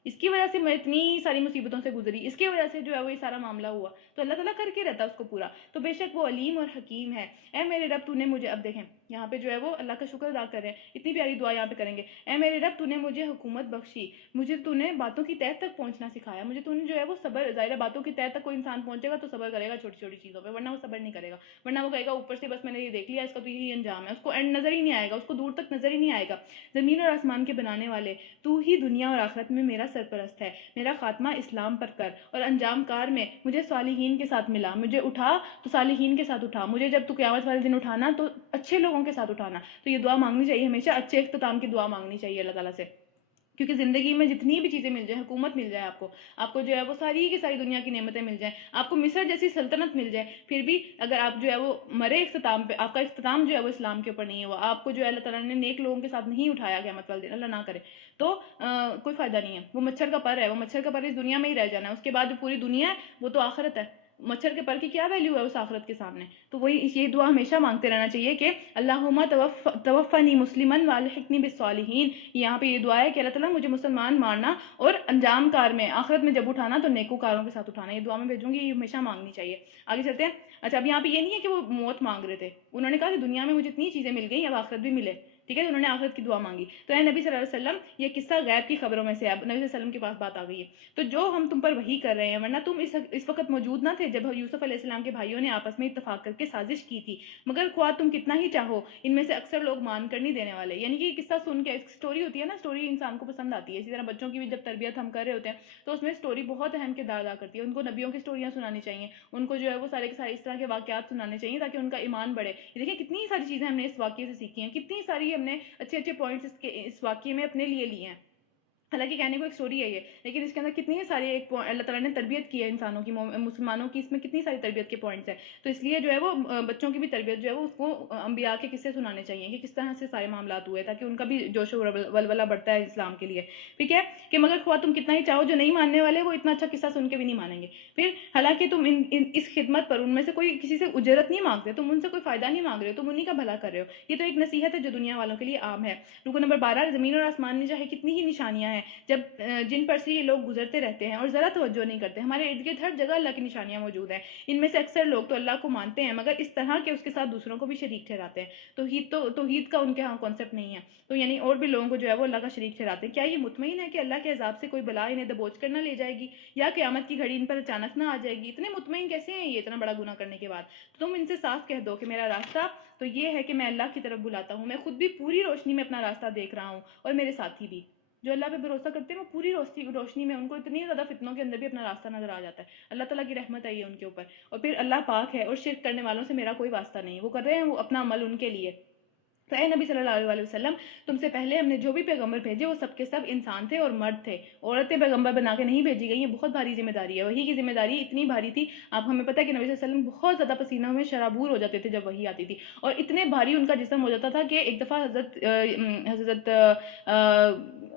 اس کی وجہ سے میں اتنی ساری مصیبتوں سے گزری، اس کی وجہ سے جو ہے وہ یہ سارا معاملہ ہوا۔ تو اللہ تعالیٰ کر کے رہتا ہے اس کو پورا، تو بے شک وہ علیم اور حکیم ہے۔ اے میرے رب تو نے مجھے، اب دیکھیں یہاں پہ جو ہے وہ اللہ کا شکر ادا کر رہے ہیں، اتنی پیاری دعا یہاں پہ کریں گے، اے میرے رب تو نے مجھے حکومت بخشی، مجھے تو نے باتوں کی تہہ تک پہنچنا سکھایا، مجھے تو نے جو ہے وہ صبر، ظاہر ہے باتوں کی تہہ تک کوئی انسان پہنچے گا تو صبر کرے گا چھوٹی چھوٹی چیزوں پہ، ورنہ وہ صبر نہیں کرے گا، ورنہ وہ کہے گا اوپر سے بس میں نے یہ دیکھ لیا اس کا تو یہی انجام ہے، اس کو اینڈ نظر ہی نہیں آئے گا، اس کو دور تک نظر ہی نہیں آئے گا۔ زمین اور آسمان کے بنانے والے تو ہی دنیا اور آخرت میں میرا سرپرست ہے، میرا خاتمہ اسلام پر کر، اور انجام کار میں مجھے صالحین کے ساتھ ملا، مجھے اٹھا تو صالحین کے ساتھ اٹھا، مجھے جب تو قیامت والے دن اٹھانا تو اچھے لوگوں کے ساتھ اٹھانا۔ تو یہ دعا مانگنی چاہیے ہمیشہ، اچھے اختتام کی دعا مانگنی چاہیے اللہ تعالیٰ سے، کیونکہ زندگی میں جتنی بھی چیزیں مل جائیں، حکومت مل جائے آپ کو جو ہے وہ ساری کی ساری دنیا کی نعمتیں مل جائیں، آپ کو مصر جیسی سلطنت مل جائے، پھر بھی اگر آپ جو ہے وہ مرے اختتام پہ، آپ کا اختتام جو ہے وہ اسلام کے اوپر نہیں ہوا، آپ کو جو ہے اللہ تعالیٰ نے نیک لوگوں کے ساتھ نہیں اٹھایا قیامت والے دن، اللہ نہ کرے، تو کوئی فائدہ نہیں ہے، وہ مچھر کا پر ہے، وہ مچھر کا پر اس دنیا میں ہی رہ جانا ہے، اس کے بعد جو پوری دنیا ہے وہ تو آخرت ہے، مچھر کے پر کی کیا ویلیو ہے اس آخرت کے سامنے؟ تو وہی یہ دعا ہمیشہ مانگتے رہنا چاہیے کہ اللہم توفنی مسلمن والحقنی بالصالحین، یہاں پہ یہ دعا ہے کہ اللہ تعالیٰ مجھے مسلمان مارنا اور انجام کار میں آخرت میں جب اٹھانا تو نیکوکاروں کے ساتھ اٹھانا، یہ دعا میں بھیجوں گی، یہ ہمیشہ مانگنی چاہیے۔ آگے چلتے ہیں۔ اچھا اب یہاں پہ یہ نہیں ہے کہ وہ موت مانگ رہے تھے، انہوں نے کہا کہ دنیا میں مجھے اتنی چیزیں مل گئی اب آخرت بھی ملے، ٹھیک ہے، انہوں نے آخرت کی دعا مانگی۔ تو اے نبی صلی اللہ علیہ وسلم یہ قصہ غیب کی خبروں میں سے ہے، اب نبی صلی اللہ علیہ وسلم کے پاس بات آ گئی ہے، تو جو ہم تم پر وحی کر رہے ہیں، ورنہ تم اس وقت موجود نہ تھے جب یوسف علیہ السلام کے بھائیوں نے آپس میں اتفاق کر کے سازش کی تھی، مگر خواہ تم کتنا ہی چاہو ان میں سے اکثر لوگ مان کر نہیں دینے والے، یعنی کہ یہ قصہ سن کے، سٹوری ہوتی ہے نا، سٹوری انسان کو پسند آتی ہے، اسی طرح بچوں کی بھی جب تربیت ہم کر رہے ہوتے ہیں تو اس میں سٹوری بہت اہم کردار ادا کرتی ہے، ان کو نبیوں کی سٹوریاں سنانی چاہیے، ان کو جو ہے وہ سارے کے سارے اس طرح کے واقعات سنانے چاہیے تاکہ ان کا ایمان بڑھے۔ یہ دیکھیں کتنی ساری چیزیں ہم نے اس واقعے سے سیکھی ہیں، کتنی ساری ہم نے اچھے اچھے پوائنٹس اس واقعے میں اپنے لیے لیے ہیں۔ حالانکہ کہنے کو ایک اسٹوری ہے یہ، لیکن اس کے اندر کتنی ساری ایک اللہ تعالیٰ نے تربیت کی ہے انسانوں کی، مسلمانوں کی، اس میں کتنی ساری تربیت کے پوائنٹس ہیں. تو اس لیے جو ہے وہ بچوں کی بھی تربیت جو ہے وہ اس کو انبیاء کے قصے سنانے چاہیے کہ کس طرح سے سارے معاملات ہوئے، تاکہ ان کا بھی جوش و ولولہ بڑھتا ہے اسلام کے لیے. ٹھیک ہے کہ مگر خواہ تم کتنا ہی چاہو، جو نہیں ماننے والے وہ اتنا اچھا قصہ سن کے بھی نہیں مانیں گے. پھر حالانکہ تم اس خدمت پر ان میں سے کوئی کسی سے اجرت نہیں مانگتے، تم ان سے کوئی فائدہ نہیں مانگ رہے ہو، تم انہی کا بھلا کر رہے ہو. یہ تو ایک نصیحت ہے جو دنیا والوں کے لیے عام ہے. رکو نمبر 12، زمین اور آسمان میں چاہے کتنی ہی نشانیاں ہیں جب جن پر سے یہ لوگ گزرتے رہتے ہیں اور ذرا توجہ نہیں کرتے، ہمارے ارد گرد ہر جگہ اللہ کی نشانیاں موجود ہیں. ان میں سے اکثر لوگ تو اللہ کو مانتے ہیں مگر اس طرح کہ اس کے ساتھ دوسروں کو بھی شریک ٹھہراتے ہیں. توحید کا ان کے ہاں کانسیپٹ نہیں ہے. تو یعنی اور بھی لوگوں کو جو ہے وہ اللہ کا شریک ٹھہراتے ہیں. کیا یہ مطمئن ہے کہ اللہ کے عذاب سے کوئی بلا انہیں دبوچ کر نہ لے جائے گی، یا قیامت کی گھڑی ان پر اچانک نہ آ جائے گی؟ اتنے مطمئن کیسے ہیں یہ اتنا بڑا گناہ کرنے کے بعد؟ تو تم ان سے صاف کہہ دو کہ میرا راستہ تو یہ ہے کہ میں اللہ کی طرف بلاتا ہوں، میں خود بھی پوری روشنی میں اپنا راستہ دیکھ رہا ہوں، اور میرے ساتھی بھی. جو اللہ پہ بھروسہ کرتے ہیں وہ پوری روشنی میں، ان کو اتنی زیادہ فتنوں کے اندر بھی اپنا راستہ نظر آ جاتا ہے. اللہ تعالیٰ کی رحمت آئی ہے ان کے اوپر. اور پھر اللہ پاک ہے اور شرک کرنے والوں سے میرا کوئی واسطہ نہیں. وہ کر رہے ہیں وہ اپنا عمل ان کے لیے. تو اے نبی صلی اللہ علیہ وسلم، تم سے پہلے ہم نے جو بھی پیغمبر بھیجے وہ سب کے سب انسان تھے اور مرد تھے. عورتیں پیغمبر بنا کے نہیں بھیجی گئی. یہ بہت بھاری ذمہ داری ہے. وحی کی ذمہ داری اتنی بھاری تھی. آپ ہمیں پتہ ہے کہ نبی صلی اللہ علیہ وسلم بہت زیادہ پسینہ میں شرابور ہو جاتے تھے جب وحی آتی تھی، اور اتنے بھاری ان کا جسم ہو جاتا تھا کہ ایک دفعہ حضرت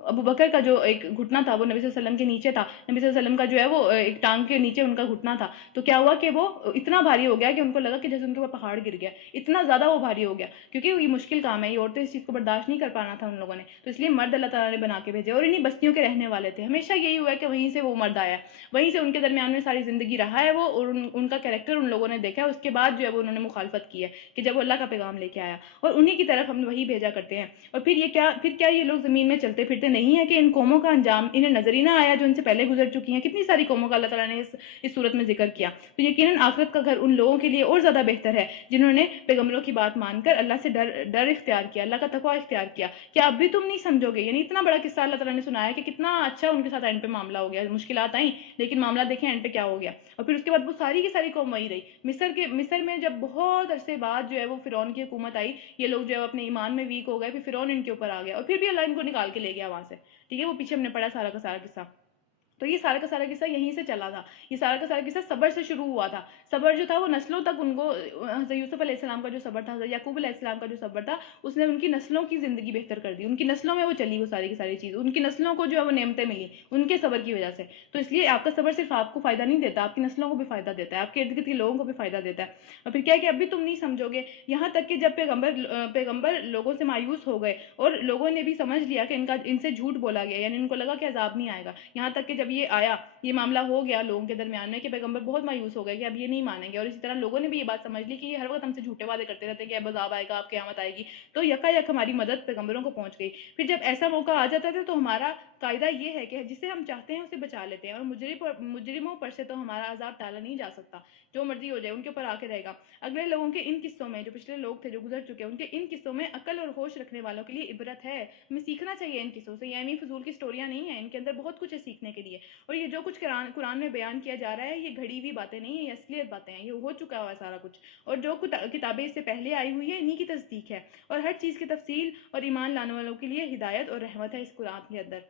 ابو بکر کا جو ایک گھٹنا تھا وہ نبی صلی اللہ علیہ وسلم کے نیچے تھا. نبی صلی اللہ علیہ وسلم کا جو ہے وہ ایک ٹانگ کے نیچے ان کا گھٹنا تھا. تو کیا ہوا کہ وہ اتنا بھاری ہو گیا کہ ان کو لگا کہ جیسے ان کے اوپر پہاڑ گر گیا. اتنا زیادہ وہ بھاری ہو گیا کیونکہ یہ مشکل کام ہے. یہ عورتیں اس چیز کو برداشت نہیں کر پانا تھا ان لوگوں نے. تو اس لیے مرد اللہ تعالیٰ نے بنا کے بھیجے، اور انہیں بستیوں کے رہنے والے تھے. ہمیشہ یہی ہوا ہے کہ وہیں سے وہ مرد آیا، وہیں سے ان کے درمیان میں ساری زندگی رہا ہے وہ، اور ان کا کریکٹر ان لوگوں نے دیکھا ہے. اس کے بعد جو ہے وہ انہوں نے مخالفت کی ہے کہ جب وہ اللہ کا پیغام لے کے آیا، اور انہی کی طرف ہم وہی بھیجا کرتے ہیں. اور پھر کیا یہ لوگ زمین میں چلتے پھرتے نہیں ہیں کہ ان قوموں کا انجام انہیں نظر ہی نہ آیا جو ان سے پہلے گزر چکی ہیں؟ کتنی ساری قوموں کا اللہ تعالیٰ نے اس صورت میں ذکر کیا. تو یقیناً آخرت کا گھر ان لوگوں کے لیے اور زیادہ بہتر ہے جنہوں نے پیغمبروں کی بات مان کر اللہ سے ڈر اختیار کیا، اللہ کا تقوی اختیار کیا. کیا اب بھی تم نہیں سمجھو گے؟ یعنی اتنا بڑا قصہ اللہ تعالیٰ نے سنایا کہ کتنا اچھا ان کے ساتھ اینڈ پہ معاملہ ہو گیا. مشکلات آئیں لیکن معاملہ دیکھیں اینڈ پہ کیا ہو گیا. اور پھر اس کے بعد وہ ساری کی ساری قوم وہی رہی. مصر میں جب بہت عرصے بعد جو ہے وہ فرعون کی حکومت آئی، یہ لوگ جو ہے اپنے ایمان میں ویک ہو گئے، پھر فرعون ان کے اوپر آ گیا، اور پھر بھی اللہ ان کو نکال کے لے گیا وہاں سے. ٹھیک ہے، وہ پیچھے ہم نے پڑھا سارا کا سارا قصہ. تو یہ سارا کا سارا قصہ یہیں سے چلا تھا. یہ سارا کا سارا قصہ صبر سے شروع ہوا تھا. صبر جو تھا وہ نسلوں تک ان کو، حضرت یوسف علیہ السلام کا جو صبر تھا، حضرت یعقوب علیہ السلام کا جو صبر تھا، اس نے ان کی نسلوں کی زندگی بہتر کر دی. ان کی نسلوں میں وہ چلی وہ ساری کی ساری چیز، ان کی نسلوں کو جو ہے وہ نعمتیں ملی ان کے صبر کی وجہ سے. تو اس لیے آپ کا صبر صرف آپ کو فائدہ نہیں دیتا، آپ کی نسلوں کو بھی فائدہ دیتا ہے، آپ کے ارد گرد کے لوگوں کو بھی فائدہ دیتا ہے. اور پھر کیا ہے کہ اب بھی تم نہیں سمجھو گے. یہاں تک کہ جب پیغمبر لوگوں سے مایوس ہو گئے اور لوگوں نے بھی سمجھ لیا کہ ان سے جھوٹ بولا گیا، یعنی ان کو لگا کہ عذاب نہیں آئے گا. یہاں تک کہ جب یہ آیا، یہ معاملہ ہو گیا لوگوں کے درمیان میں کہ پیغمبر بہت مایوس ہو گئے کہ اب یہ نہیں مانیں گے. اور اسی طرح لوگوں نے بھی یہ بات سمجھ لی کہ یہ ہر وقت ہم سے جھوٹے وعدے کرتے رہتے ہیں کہ اب عذاب آئے گا، اب قیامت آئے گی. تو یکا یک ہماری مدد پیغمبروں کو پہنچ گئی. پھر جب ایسا موقع آ جاتا تھا تو ہمارا قاعدہ یہ ہے کہ جسے ہم چاہتے ہیں اسے بچا لیتے ہیں، اور مجرموں پر سے تو ہمارا عذاب ٹالا نہیں جا سکتا. جو مرضی ہو جائے ان کے اوپر آ کے رہے گا. اگلے لوگوں کے ان قصوں میں، جو پچھلے لوگ تھے جو گزر چکے، ان کے ان قصوں میں عقل اور ہوش رکھنے والوں کے لیے عبرت ہے. ہمیں سیکھنا چاہیے ان قصوں سے. یعنی فضول کی سٹوریاں نہیں ہیں، ان کے اندر بہت کچھ ہے سیکھنے کے لیے. اور یہ جو کچھ قرآن میں بیان کیا جا رہا ہے یہ گھڑی ہوئی باتیں نہیں ہیں، یہ اصلیت باتیں ہیں، یہ ہو چکا ہوا ہے سارا کچھ. اور جو کتابیں اس سے پہلے آئی ہوئی ہیں انہی کی تصدیق ہے، اور ہر چیز کی تفصیل اور ایمان لانے والوں کے لیے ہدایت اور رحمت ہے اس قرآن کے اندر.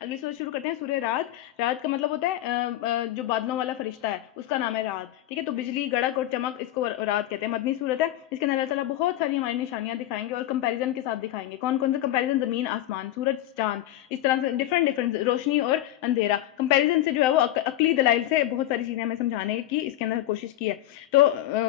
اگلی سورہ شروع کرتے ہیں. سورہ رات. رات کا مطلب ہوتا ہے جو بادلوں والا فرشتہ ہے اس کا نام ہے رات. ٹھیک ہے، تو بجلی، گڑک اور چمک اس کو رات کہتے ہیں. مدنی صورت ہے. اس کے اندر اللہ تعالیٰ بہت ساری ہماری نشانیاں دکھائیں گے اور کمپیریزن کے ساتھ دکھائیں گے. کون کون سے کمپیریزن؟ زمین، آسمان، سورج، چاند، اس طرح سے ڈفرنٹ روشنی اور اندھیرا. کمپیریزن سے جو ہے وہ عقلی دلائل سے بہت ساری چیزیں ہمیں سمجھانے کی اس کے اندر کوشش کی ہے. تو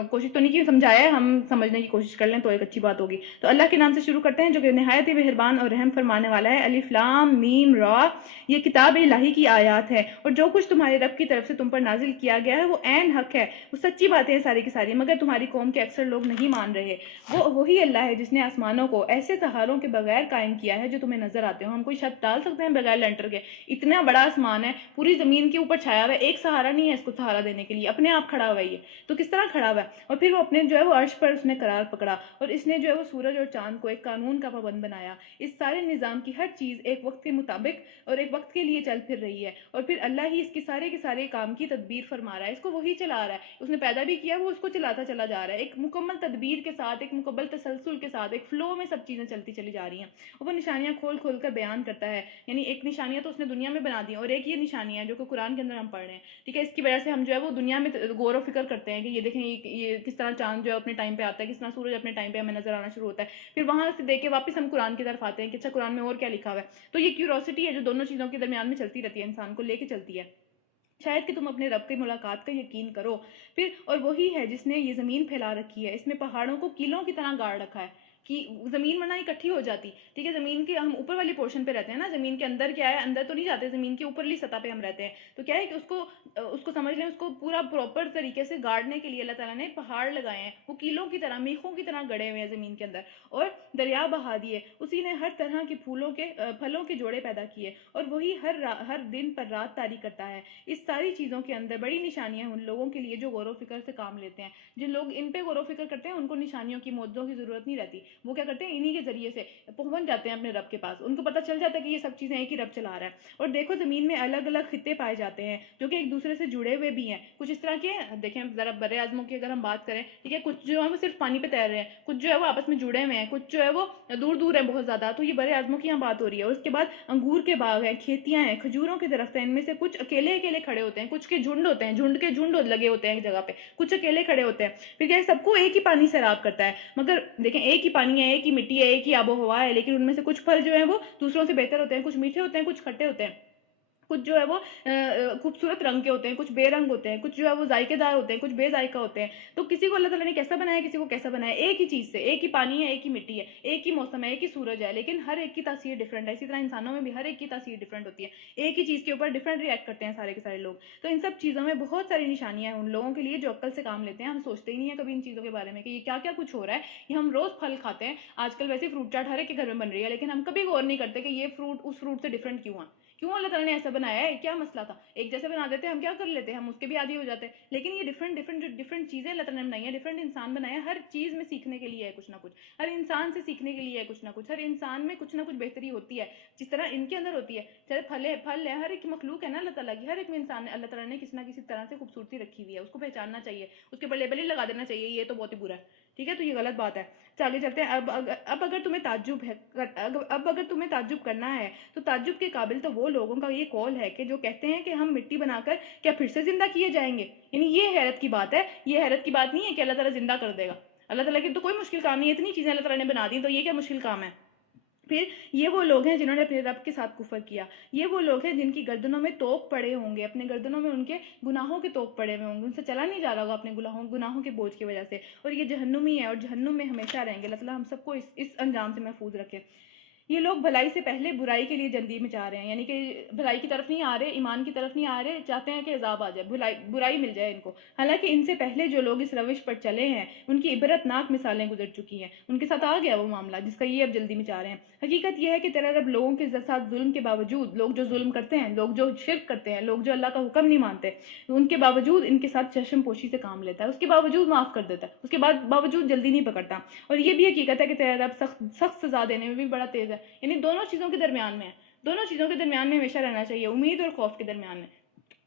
کوشش تو نہیں کی، سمجھایا ہے، ہم سمجھنے کی کوشش کر لیں تو ایک اچھی بات ہوگی. تو اللہ کے نام سے شروع کرتے ہیں جو کہ نہایت ہی مہربان اور رحم فرمانے والا ہے. الف لام میم را. یہ کتاب الہی کی آیات ہے، اور جو کچھ تمہارے رب کی طرف سے تم پر نازل کیا گیا ہے وہ عین حق ہے، وہ سچی باتیں ہیں ساری کی ساری، مگر تمہاری قوم کے اکثر لوگ نہیں مان رہے. وہی اللہ ہے جس نے آسمانوں کو ایسے سہاروں کے بغیر قائم کیا ہے جو تمہیں نظر آتے ہو. ہم کوئی چھت ڈال سکتے ہیں بغیر لینٹر کے؟ اتنا بڑا آسمان ہے، پوری زمین کے اوپر چھایا ہوا ہے، ایک سہارا نہیں ہے اس کو سہارا دینے کے لیے، اپنے آپ کھڑا ہوا ہے یہ. تو کس طرح کھڑا ہوا ہے؟ اور پھر وہ اپنے جو ہے وہ عرش پر اس نے قرار پکڑا، اور اس نے جو ہے وہ سورج اور چاند کو ایک قانون کا پابند بنایا. اس سارے نظام کی ہر چیز ایک وقت کے مطابق اور ایک وقت کے لیے چل پھر رہی ہے، اور پھر اللہ ہی اس کے سارے کام کی تدبیر فرما رہا ہے، اس کو وہی چلا رہا ہے، اس نے پیدا بھی کیا، وہ اس کو چلاتا چلا جا رہا ہے، ایک مکمل تدبیر کے ساتھ، ایک مکمل تسلسل کے ساتھ، ایک فلو میں سب چیزیں چلتی چلی جا رہی ہیں، اور وہ نشانیاں کھول کھول کر بیان کرتا ہے، یعنی ایک نشانیاں تو اس نے دنیا میں بنا دی ہیں، اور ایک یہ نشانیاں ہیں جو کہ قرآن کے اندر ہم پڑھ رہے ہیں، ٹھیک ہے، اس کی وجہ سے ہم جو ہے وہ دنیا میں غور و فکر کرتے ہیں کہ یہ دیکھیں یہ کس طرح چاند جو ہے اپنے ٹائم پہ آتا ہے، کس طرح سورج اپنے ٹائم پہ ہمیں نظر آنا شروع ہوتا ہے، پھر وہاں سے دیکھ کے واپس ہم قرآن کی طرف آتے ہیں کہ اچھا قرآن میں اور کیا لکھا ہوا ہے، تو یہ کیوروسٹی ہے جو دونوں چیزوں کے درمیان میں چلتی رہتی ہے، انسان کو لے کے چلتی ہے، شاید کہ تم اپنے رب کی ملاقات کا یقین کرو، پھر اور وہی ہے جس نے یہ زمین پھیلا رکھی ہے، اس میں پہاڑوں کو کیلوں کی طرح گاڑ رکھا ہے، کہ زمین ورنہ اکٹھی ہو جاتی، ٹھیک ہے، زمین کے ہم اوپر والی پورشن پہ رہتے ہیں نا، زمین کے اندر کیا ہے، اندر تو نہیں جاتے، زمین کی اوپرلی سطح پہ ہم رہتے ہیں، تو کیا ہے کہ اس کو سمجھ لیں، اس کو پورا پراپر طریقے سے گاڑنے کے لیے اللہ تعالیٰ نے پہاڑ لگائے ہیں، وہ کیلوں کی طرح، میخوں کی طرح گڑے ہوئے ہیں زمین کے اندر، اور دریا بہا دیے، اسی نے ہر طرح کے پھلوں کے جوڑے پیدا کیے، اور وہی ہر دن پر رات طاری کرتا ہے، اس ساری چیزوں کے اندر بڑی نشانیاں ہیں ان لوگوں کے لیے جو غور و فکر سے کام لیتے ہیں، جن لوگ ان پہ غور و فکر کرتے ہیں ان کو نشانیوں کی معجزوں کی ضرورت نہیں رہتی، وہ کیا کرتے ہیں انہی کے ذریعے سے پہنچ جاتے ہیں اپنے رب کے پاس، ان کو پتہ چل جاتا ہے کہ یہ سب چیزیں ایک ہی رب چلا رہا ہے، اور دیکھو زمین میں الگ الگ خطے پائے جاتے ہیں جو کہ ایک دوسرے سے جڑے ہوئے بھی ہیں، کچھ اس طرح کے دیکھیں ذرا بر اعظموں کی اگر ہم بات کریں، ٹھیک ہے، کچھ جو ہے وہ صرف پانی پہ تیر رہے ہیں، کچھ جو ہے وہ آپس میں جڑے ہوئے ہیں، کچھ جو ہے وہ دور دور ہیں بہت زیادہ، تو یہ بر اعظموں کی یہاں بات ہو رہی ہے، اور اس کے بعد انگور کے باغ ہیں، کھیتیاں ہیں، کھجوروں کے درخت ہیں، ان میں سے کچھ اکیلے اکیلے کھڑے ہوتے ہیں، کچھ کے جھنڈ ہوتے ہیں، جھنڈ کے جھنڈ لگے ہوتے ہیں ایک جگہ پہ، کچھ اکیلے کھڑے ہوتے ہیں، پھر کیا ہے سب کو ایک ہی پانی سیراب کرتا ہے، مگر دیکھیں ایک ہی پانی ہے، ایک ہی مٹی ہے، ایک ہی آب و ہوا ہے، لیکن ان میں سے کچھ پھل جو ہیں وہ دوسروں سے بہتر ہوتے ہیں، کچھ میٹھے ہوتے ہیں، کچھ کھٹے ہوتے ہیں، کچھ جو ہے وہ خوبصورت رنگ کے ہوتے ہیں، کچھ بے رنگ ہوتے ہیں، کچھ جو ہے وہ ذائقے دار ہوتے ہیں، کچھ بے ذائقہ ہوتے ہیں، تو کسی کو اللہ تعالیٰ نے کیسا بنایا، کسی کو کیسا بنایا، ایک ہی چیز سے، ایک ہی پانی ہے، ایک ہی مٹی ہے، ایک ہی موسم ہے، ایک ہی سورج ہے، لیکن ہر ایک کی تاثیر ڈفرینٹ ہے، اسی طرح انسانوں میں بھی ہر ایک کی تاثیر ڈفرینٹ ہوتی ہے، ایک ہی چیز کے اوپر ڈفرینٹ ریئیکٹ کرتے ہیں سارے کے سارے لوگ، تو ان سب چیزوں میں بہت ساری نشانیاں ہیں ان لوگوں کے لیے جو عقل سے کام لیتے ہیں، ہم سوچتے ہی نہیں ہیں کبھی ان چیزوں کے بارے میں کہ یہ کیا کیا کچھ ہو رہا ہے، یہ ہم روز پھل کھاتے ہیں، آج کل ویسے فروٹ چاٹ ہر ایک کے گھر میں بن رہی ہے، لیکن ہم کبھی غور نہیں کرتے کہ یہ فروٹ اس فروٹ سے ڈفرینٹ کیوں ہے، کیوں اللہ تعالیٰ نے ایسا بنایا ہے، کیا مسئلہ تھا، ایک جیسے بنا دیتے ہم کیا کر لیتے ہم اس کے بھی عادی ہو جاتے ہیں، لیکن یہ ڈفرینٹ چیزیں اللہ تعالیٰ نے بنائی ہیں، ڈفرینٹ انسان بنایا ہے، ہر چیز میں سیکھنے کے لیے ہے کچھ نہ کچھ، ہر انسان سے سیکھنے کے لیے ہے کچھ نہ کچھ، ہر انسان میں کچھ نہ کچھ بہتری ہوتی ہے جس طرح ان کے اندر ہوتی ہے، چاہے پھل ہے، ہر ایک مخلوق ہے نا اللہ تعالیٰ کی، ہر ایک میں انسان نے اللہ تعالیٰ نے کسی نہ کسی طرح سے خوبصورتی رکھی ہوئی ہے، اس کو پہچاننا چاہیے، اس کے اوپر لیبل ہی لگا دینا چاہیے یہ تو بہت ہی برا ہے، ٹھیک ہے، تو یہ غلط بات ہے، آگے چلتے ہیں، اب اگر تمہیں تعجب ہے، اب اگر تمہیں تعجب کرنا ہے تو تعجب کے قابل تو وہ لوگوں کا یہ قول ہے کہ جو کہتے ہیں کہ ہم مٹی بنا کر کیا پھر سے زندہ کیے جائیں گے، یعنی یہ حیرت کی بات ہے، یہ حیرت کی بات نہیں ہے کہ اللہ تعالیٰ زندہ کر دے گا، اللہ تعالیٰ کی تو کوئی مشکل کام نہیں ہے، اتنی چیزیں اللہ تعالیٰ نے بنا دی تو یہ کیا مشکل کام ہے، پھر یہ وہ لوگ ہیں جنہوں نے اپنے رب کے ساتھ کفر کیا، یہ وہ لوگ ہیں جن کی گردنوں میں توق پڑے ہوں گے، اپنے گردنوں میں ان کے گناہوں کے توق پڑے ہوئے ہوں گے، ان سے چلا نہیں جا رہا ہوگا اپنے گناہوں کے بوجھ کی وجہ سے، اور یہ جہنمی ہے اور جہنم میں ہمیشہ رہیں گے، اللہ تعالیٰ ہم سب کو اس انجام سے محفوظ رکھے، یہ لوگ بھلائی سے پہلے برائی کے لیے جلدی میں چاہ رہے ہیں، یعنی کہ بھلائی کی طرف نہیں آ رہے، ایمان کی طرف نہیں آ رہے، چاہتے ہیں کہ عذاب آ جائے، برائی مل جائے ان کو، حالانکہ ان سے پہلے جو لوگ اس روش پر چلے ہیں ان کی عبرت ناک مثالیں گزر چکی ہیں، ان کے ساتھ آ گیا وہ معاملہ جس کا یہ اب جلدی میں چاہ رہے ہیں، حقیقت یہ ہے کہ تیرا رب لوگوں کے ساتھ ظلم کے باوجود، لوگ جو ظلم کرتے ہیں، لوگ جو شرک کرتے ہیں، لوگ جو اللہ کا حکم نہیں مانتے، ان کے باوجود ان کے ساتھ چشم پوشی سے کام لیتا ہے، اس کے باوجود معاف کر دیتا ہے، اس کے باوجود جلدی نہیں پکڑتا، اور یہ بھی حقیقت ہے کہ تیرا رب سخت سزا دینے میں بھی بڑا تیز ہے، یعنی دونوں چیزوں کے درمیان میں ہے، دونوں چیزوں کے درمیان میں ہمیشہ رہنا چاہیے، امید اور خوف کے درمیان میں،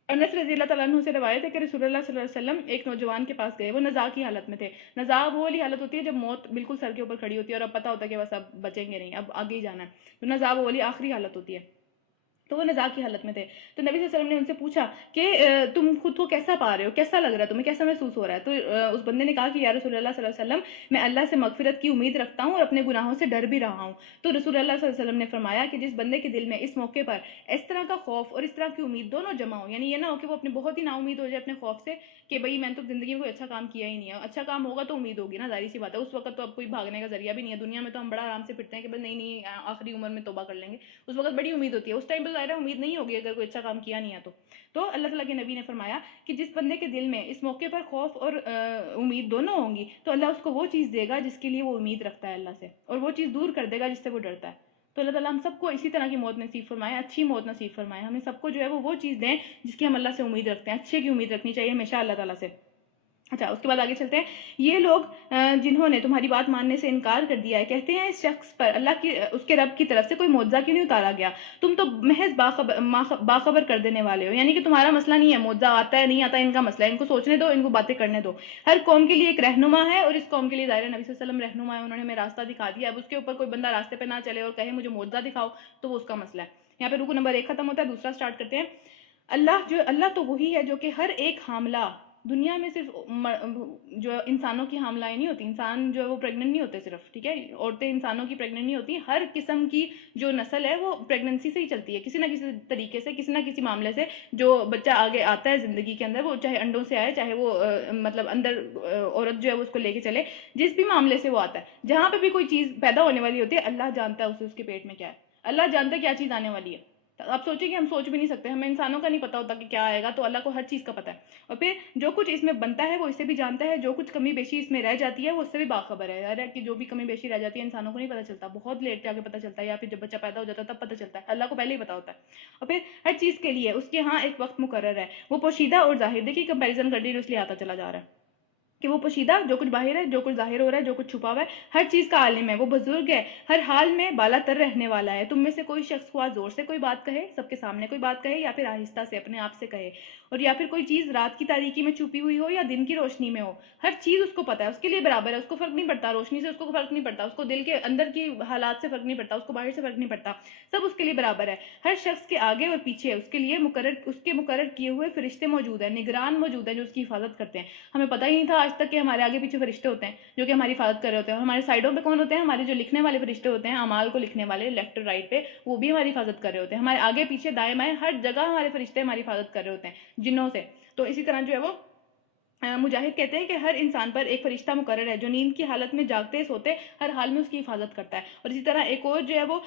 انس رضی اللہ تعالیٰ عنہ سے روایت ہے کہ رسول اللہ صلی اللہ علیہ وسلم ایک نوجوان کے پاس گئے، وہ نزاع کی حالت میں تھے، نزاع وہ والی حالت ہوتی ہے جب موت بالکل سر کے اوپر کھڑی ہوتی ہے اور اب پتہ ہوتا ہے کہ بس اب بچیں گے نہیں، اب آگے ہی جانا ہے، تو نزاع وہ والی آخری حالت ہوتی ہے، تو وہ نزاع کی حالت میں تھے، تو نبی صلی اللہ علیہ وسلم نے ان سے پوچھا کہ تم خود کو کیسا پا رہے ہو، کیسا لگ رہا ہے تمہیں، کیسا محسوس ہو رہا ہے، تو اس بندے نے کہا کہ یا رسول اللہ صلی اللہ علیہ وسلم میں اللہ سے مغفرت کی امید رکھتا ہوں اور اپنے گناہوں سے ڈر بھی رہا ہوں، تو رسول اللہ صلی اللہ علیہ وسلم نے فرمایا کہ جس بندے کے دل میں اس موقع پر اس طرح کا خوف اور اس طرح کی امید دونوں جمع ہو، یعنی یہ نہ ہو کہ وہ اپنے بہت ہی نا امید ہو جائے اپنے خوف سے کہ بھئی میں تو زندگی میں کوئی اچھا کام کیا ہی نہیں ہے، اچھا کام ہوگا تو امید ہوگی نا، ظاہر سی بات ہے، اس وقت تو اب کوئی بھاگنے کا ذریعہ بھی نہیں ہے، دنیا میں تو ہم بڑا آرام سے پھرتے ہیں کہ بس نہیں نہیں آخری عمر میں توبہ کر لیں گے، اس وقت بڑی امید ہوتی ہے، اس ٹائم پہ ظاہر ہے امید نہیں ہوگی اگر کوئی اچھا کام کیا نہیں ہے تو اللہ تعالیٰ کے نبی نے فرمایا کہ جس بندے کے دل میں اس موقع پر خوف اور امید دونوں ہوں گی تو اللہ اس کو وہ چیز دے گا جس کے لیے وہ امید رکھتا ہے اللہ سے، اور وہ چیز دور کر دے گا جس سے وہ ڈرتا ہے، تو اللہ تعالیٰ ہم سب کو اسی طرح کی موت نصیب فرمائے، اچھی موت نصیب فرمائے، ہمیں سب کو جو ہے وہ چیز دیں جس کی ہم اللہ سے امید رکھتے ہیں، اچھے کی امید رکھنی چاہیے ہمیشہ اللہ تعالیٰ سے، اچھا اس کے بعد آگے چلتے ہیں. یہ لوگ جنہوں نے تمہاری بات ماننے سے انکار کر دیا ہے کہتے ہیں اس شخص پر اللہ کی اس کے رب کی طرف سے کوئی معجزہ کیوں نہیں اتارا گیا, تم تو محض باخبر کر دینے والے ہو. یعنی کہ تمہارا مسئلہ نہیں ہے معجزہ آتا ہے نہیں آتا ان کا مسئلہ ہے, ان کو سوچنے دو, ان کو باتیں کرنے دو. ہر قوم کے لیے ایک رہنما ہے اور اس قوم کے لیے ظاہر نبی صلی اللہ علیہ وسلم رہنما ہے, انہوں نے ہمیں راستہ دکھا دیا. اب اس کے اوپر کوئی بندہ راستے پہ نہ چلے اور کہے مجھے معجزہ دکھاؤ تو وہ اس کا مسئلہ ہے. یہاں پہ رکو نمبر 1 ختم ہوتا ہے, دوسرا سٹارٹ کرتے ہیں. اللہ تو وہی ہے جو کہ ہر ایک حاملہ, دنیا میں صرف جو انسانوں کی حاملائیں نہیں ہوتی, انسان جو ہے وہ پریگننٹ نہیں ہوتے صرف, ٹھیک ہے, عورتیں انسانوں کی پریگننٹ نہیں ہوتی, ہر قسم کی جو نسل ہے وہ پریگننسی سے ہی چلتی ہے, کسی نہ کسی طریقے سے, کسی نہ کسی معاملے سے جو بچہ آگے آتا ہے زندگی کے اندر, وہ چاہے انڈوں سے آئے, چاہے وہ مطلب اندر عورت جو ہے وہ اس کو لے کے چلے, جس بھی معاملے سے وہ آتا ہے, جہاں پہ بھی کوئی چیز پیدا ہونے والی ہوتی ہے اللہ جانتا ہے اسے اس کے پیٹ میں کیا ہے, اللہ جانتا ہے کیا چیز آنے والی ہے. آپ سوچیں کہ ہم سوچ بھی نہیں سکتے, ہمیں انسانوں کا نہیں پتا ہوتا کہ کیا آئے گا, تو اللہ کو ہر چیز کا پتا ہے. اور پھر جو کچھ اس میں بنتا ہے وہ اسے بھی جانتا ہے, جو کچھ کمی بیشی اس میں رہ جاتی ہے وہ اس سے بھی باخبر ہے. یار کہ جو بھی کمی بیشی رہ جاتی ہے انسانوں کو نہیں پتا چلتا, بہت لیٹ جا کے پتا چلتا ہے, یا پھر جب بچہ پیدا ہو جاتا ہے تب پتا چلتا ہے, اللہ کو پہلے ہی پتا ہوتا ہے. اور پھر ہر چیز کے لیے اس کے ہاں ایک وقت مقرر ہے, وہ پوشیدہ اور ظاہر. دیکھیے کمپیریزن کنٹینیوسلی آتا چلا جا رہا ہے کہ وہ پوشیدہ, جو کچھ باہر ہے, جو کچھ ظاہر ہو رہا ہے, جو کچھ چھپا ہوا ہے, ہر چیز کا عالم ہے. وہ بزرگ ہے, ہر حال میں بالا تر رہنے والا ہے. تم میں سے کوئی شخص خواہ زور سے کوئی بات کہے, سب کے سامنے کوئی بات کہے, یا پھر آہستہ سے اپنے آپ سے کہے, اور یا پھر کوئی چیز رات کی تاریکی میں چھپی ہوئی ہو یا دن کی روشنی میں ہو, ہر چیز اس کو پتا ہے, اس کے لیے برابر ہے, اس کو فرق نہیں پڑتا, روشنی سے اس کو فرق نہیں پڑتا, اس کو دل کے اندر کی حالات سے فرق نہیں پڑتا, اس کو باہر سے فرق نہیں پڑتا, سب اس کے لیے برابر ہے. ہر شخص کے آگے اور پیچھے اس کے لیے مقرر کیے ہوئے فرشتے موجود ہیں, نگران موجود ہیں جو اس کی حفاظت کرتے ہیں. ہمیں پتہ ہی نہیں تھا آج تک کہ ہمارے آگے پیچھے فرشتے ہوتے ہیں جو کہ ہماری حفاظت کر رہے ہوتے ہیں, اور ہمارے سائڈوں پہ کون ہوتے ہیں, ہمارے جو لکھنے والے فرشتے ہوتے ہیں, اعمال کو لکھنے والے لیفٹ اور رائٹ پہ, وہ بھی ہماری حفاظت کر رہے ہوتے ہیں. ہمارے آگے پیچھے دائیں بائیں ہر جگہ ہمارے فرشتے ہماری حفاظت کر رہے ہوتے ہیں جنوں سے. تو اسی طرح جو ہے وہ مجاہد کہتے ہیں کہ ہر انسان پر ایک فرشتہ مقرر ہے جو نیند کی حالت میں جاگتے سوتے ہر حال میں اس کی حفاظت کرتا ہے. اور اسی طرح ایک اور جو ہے وہ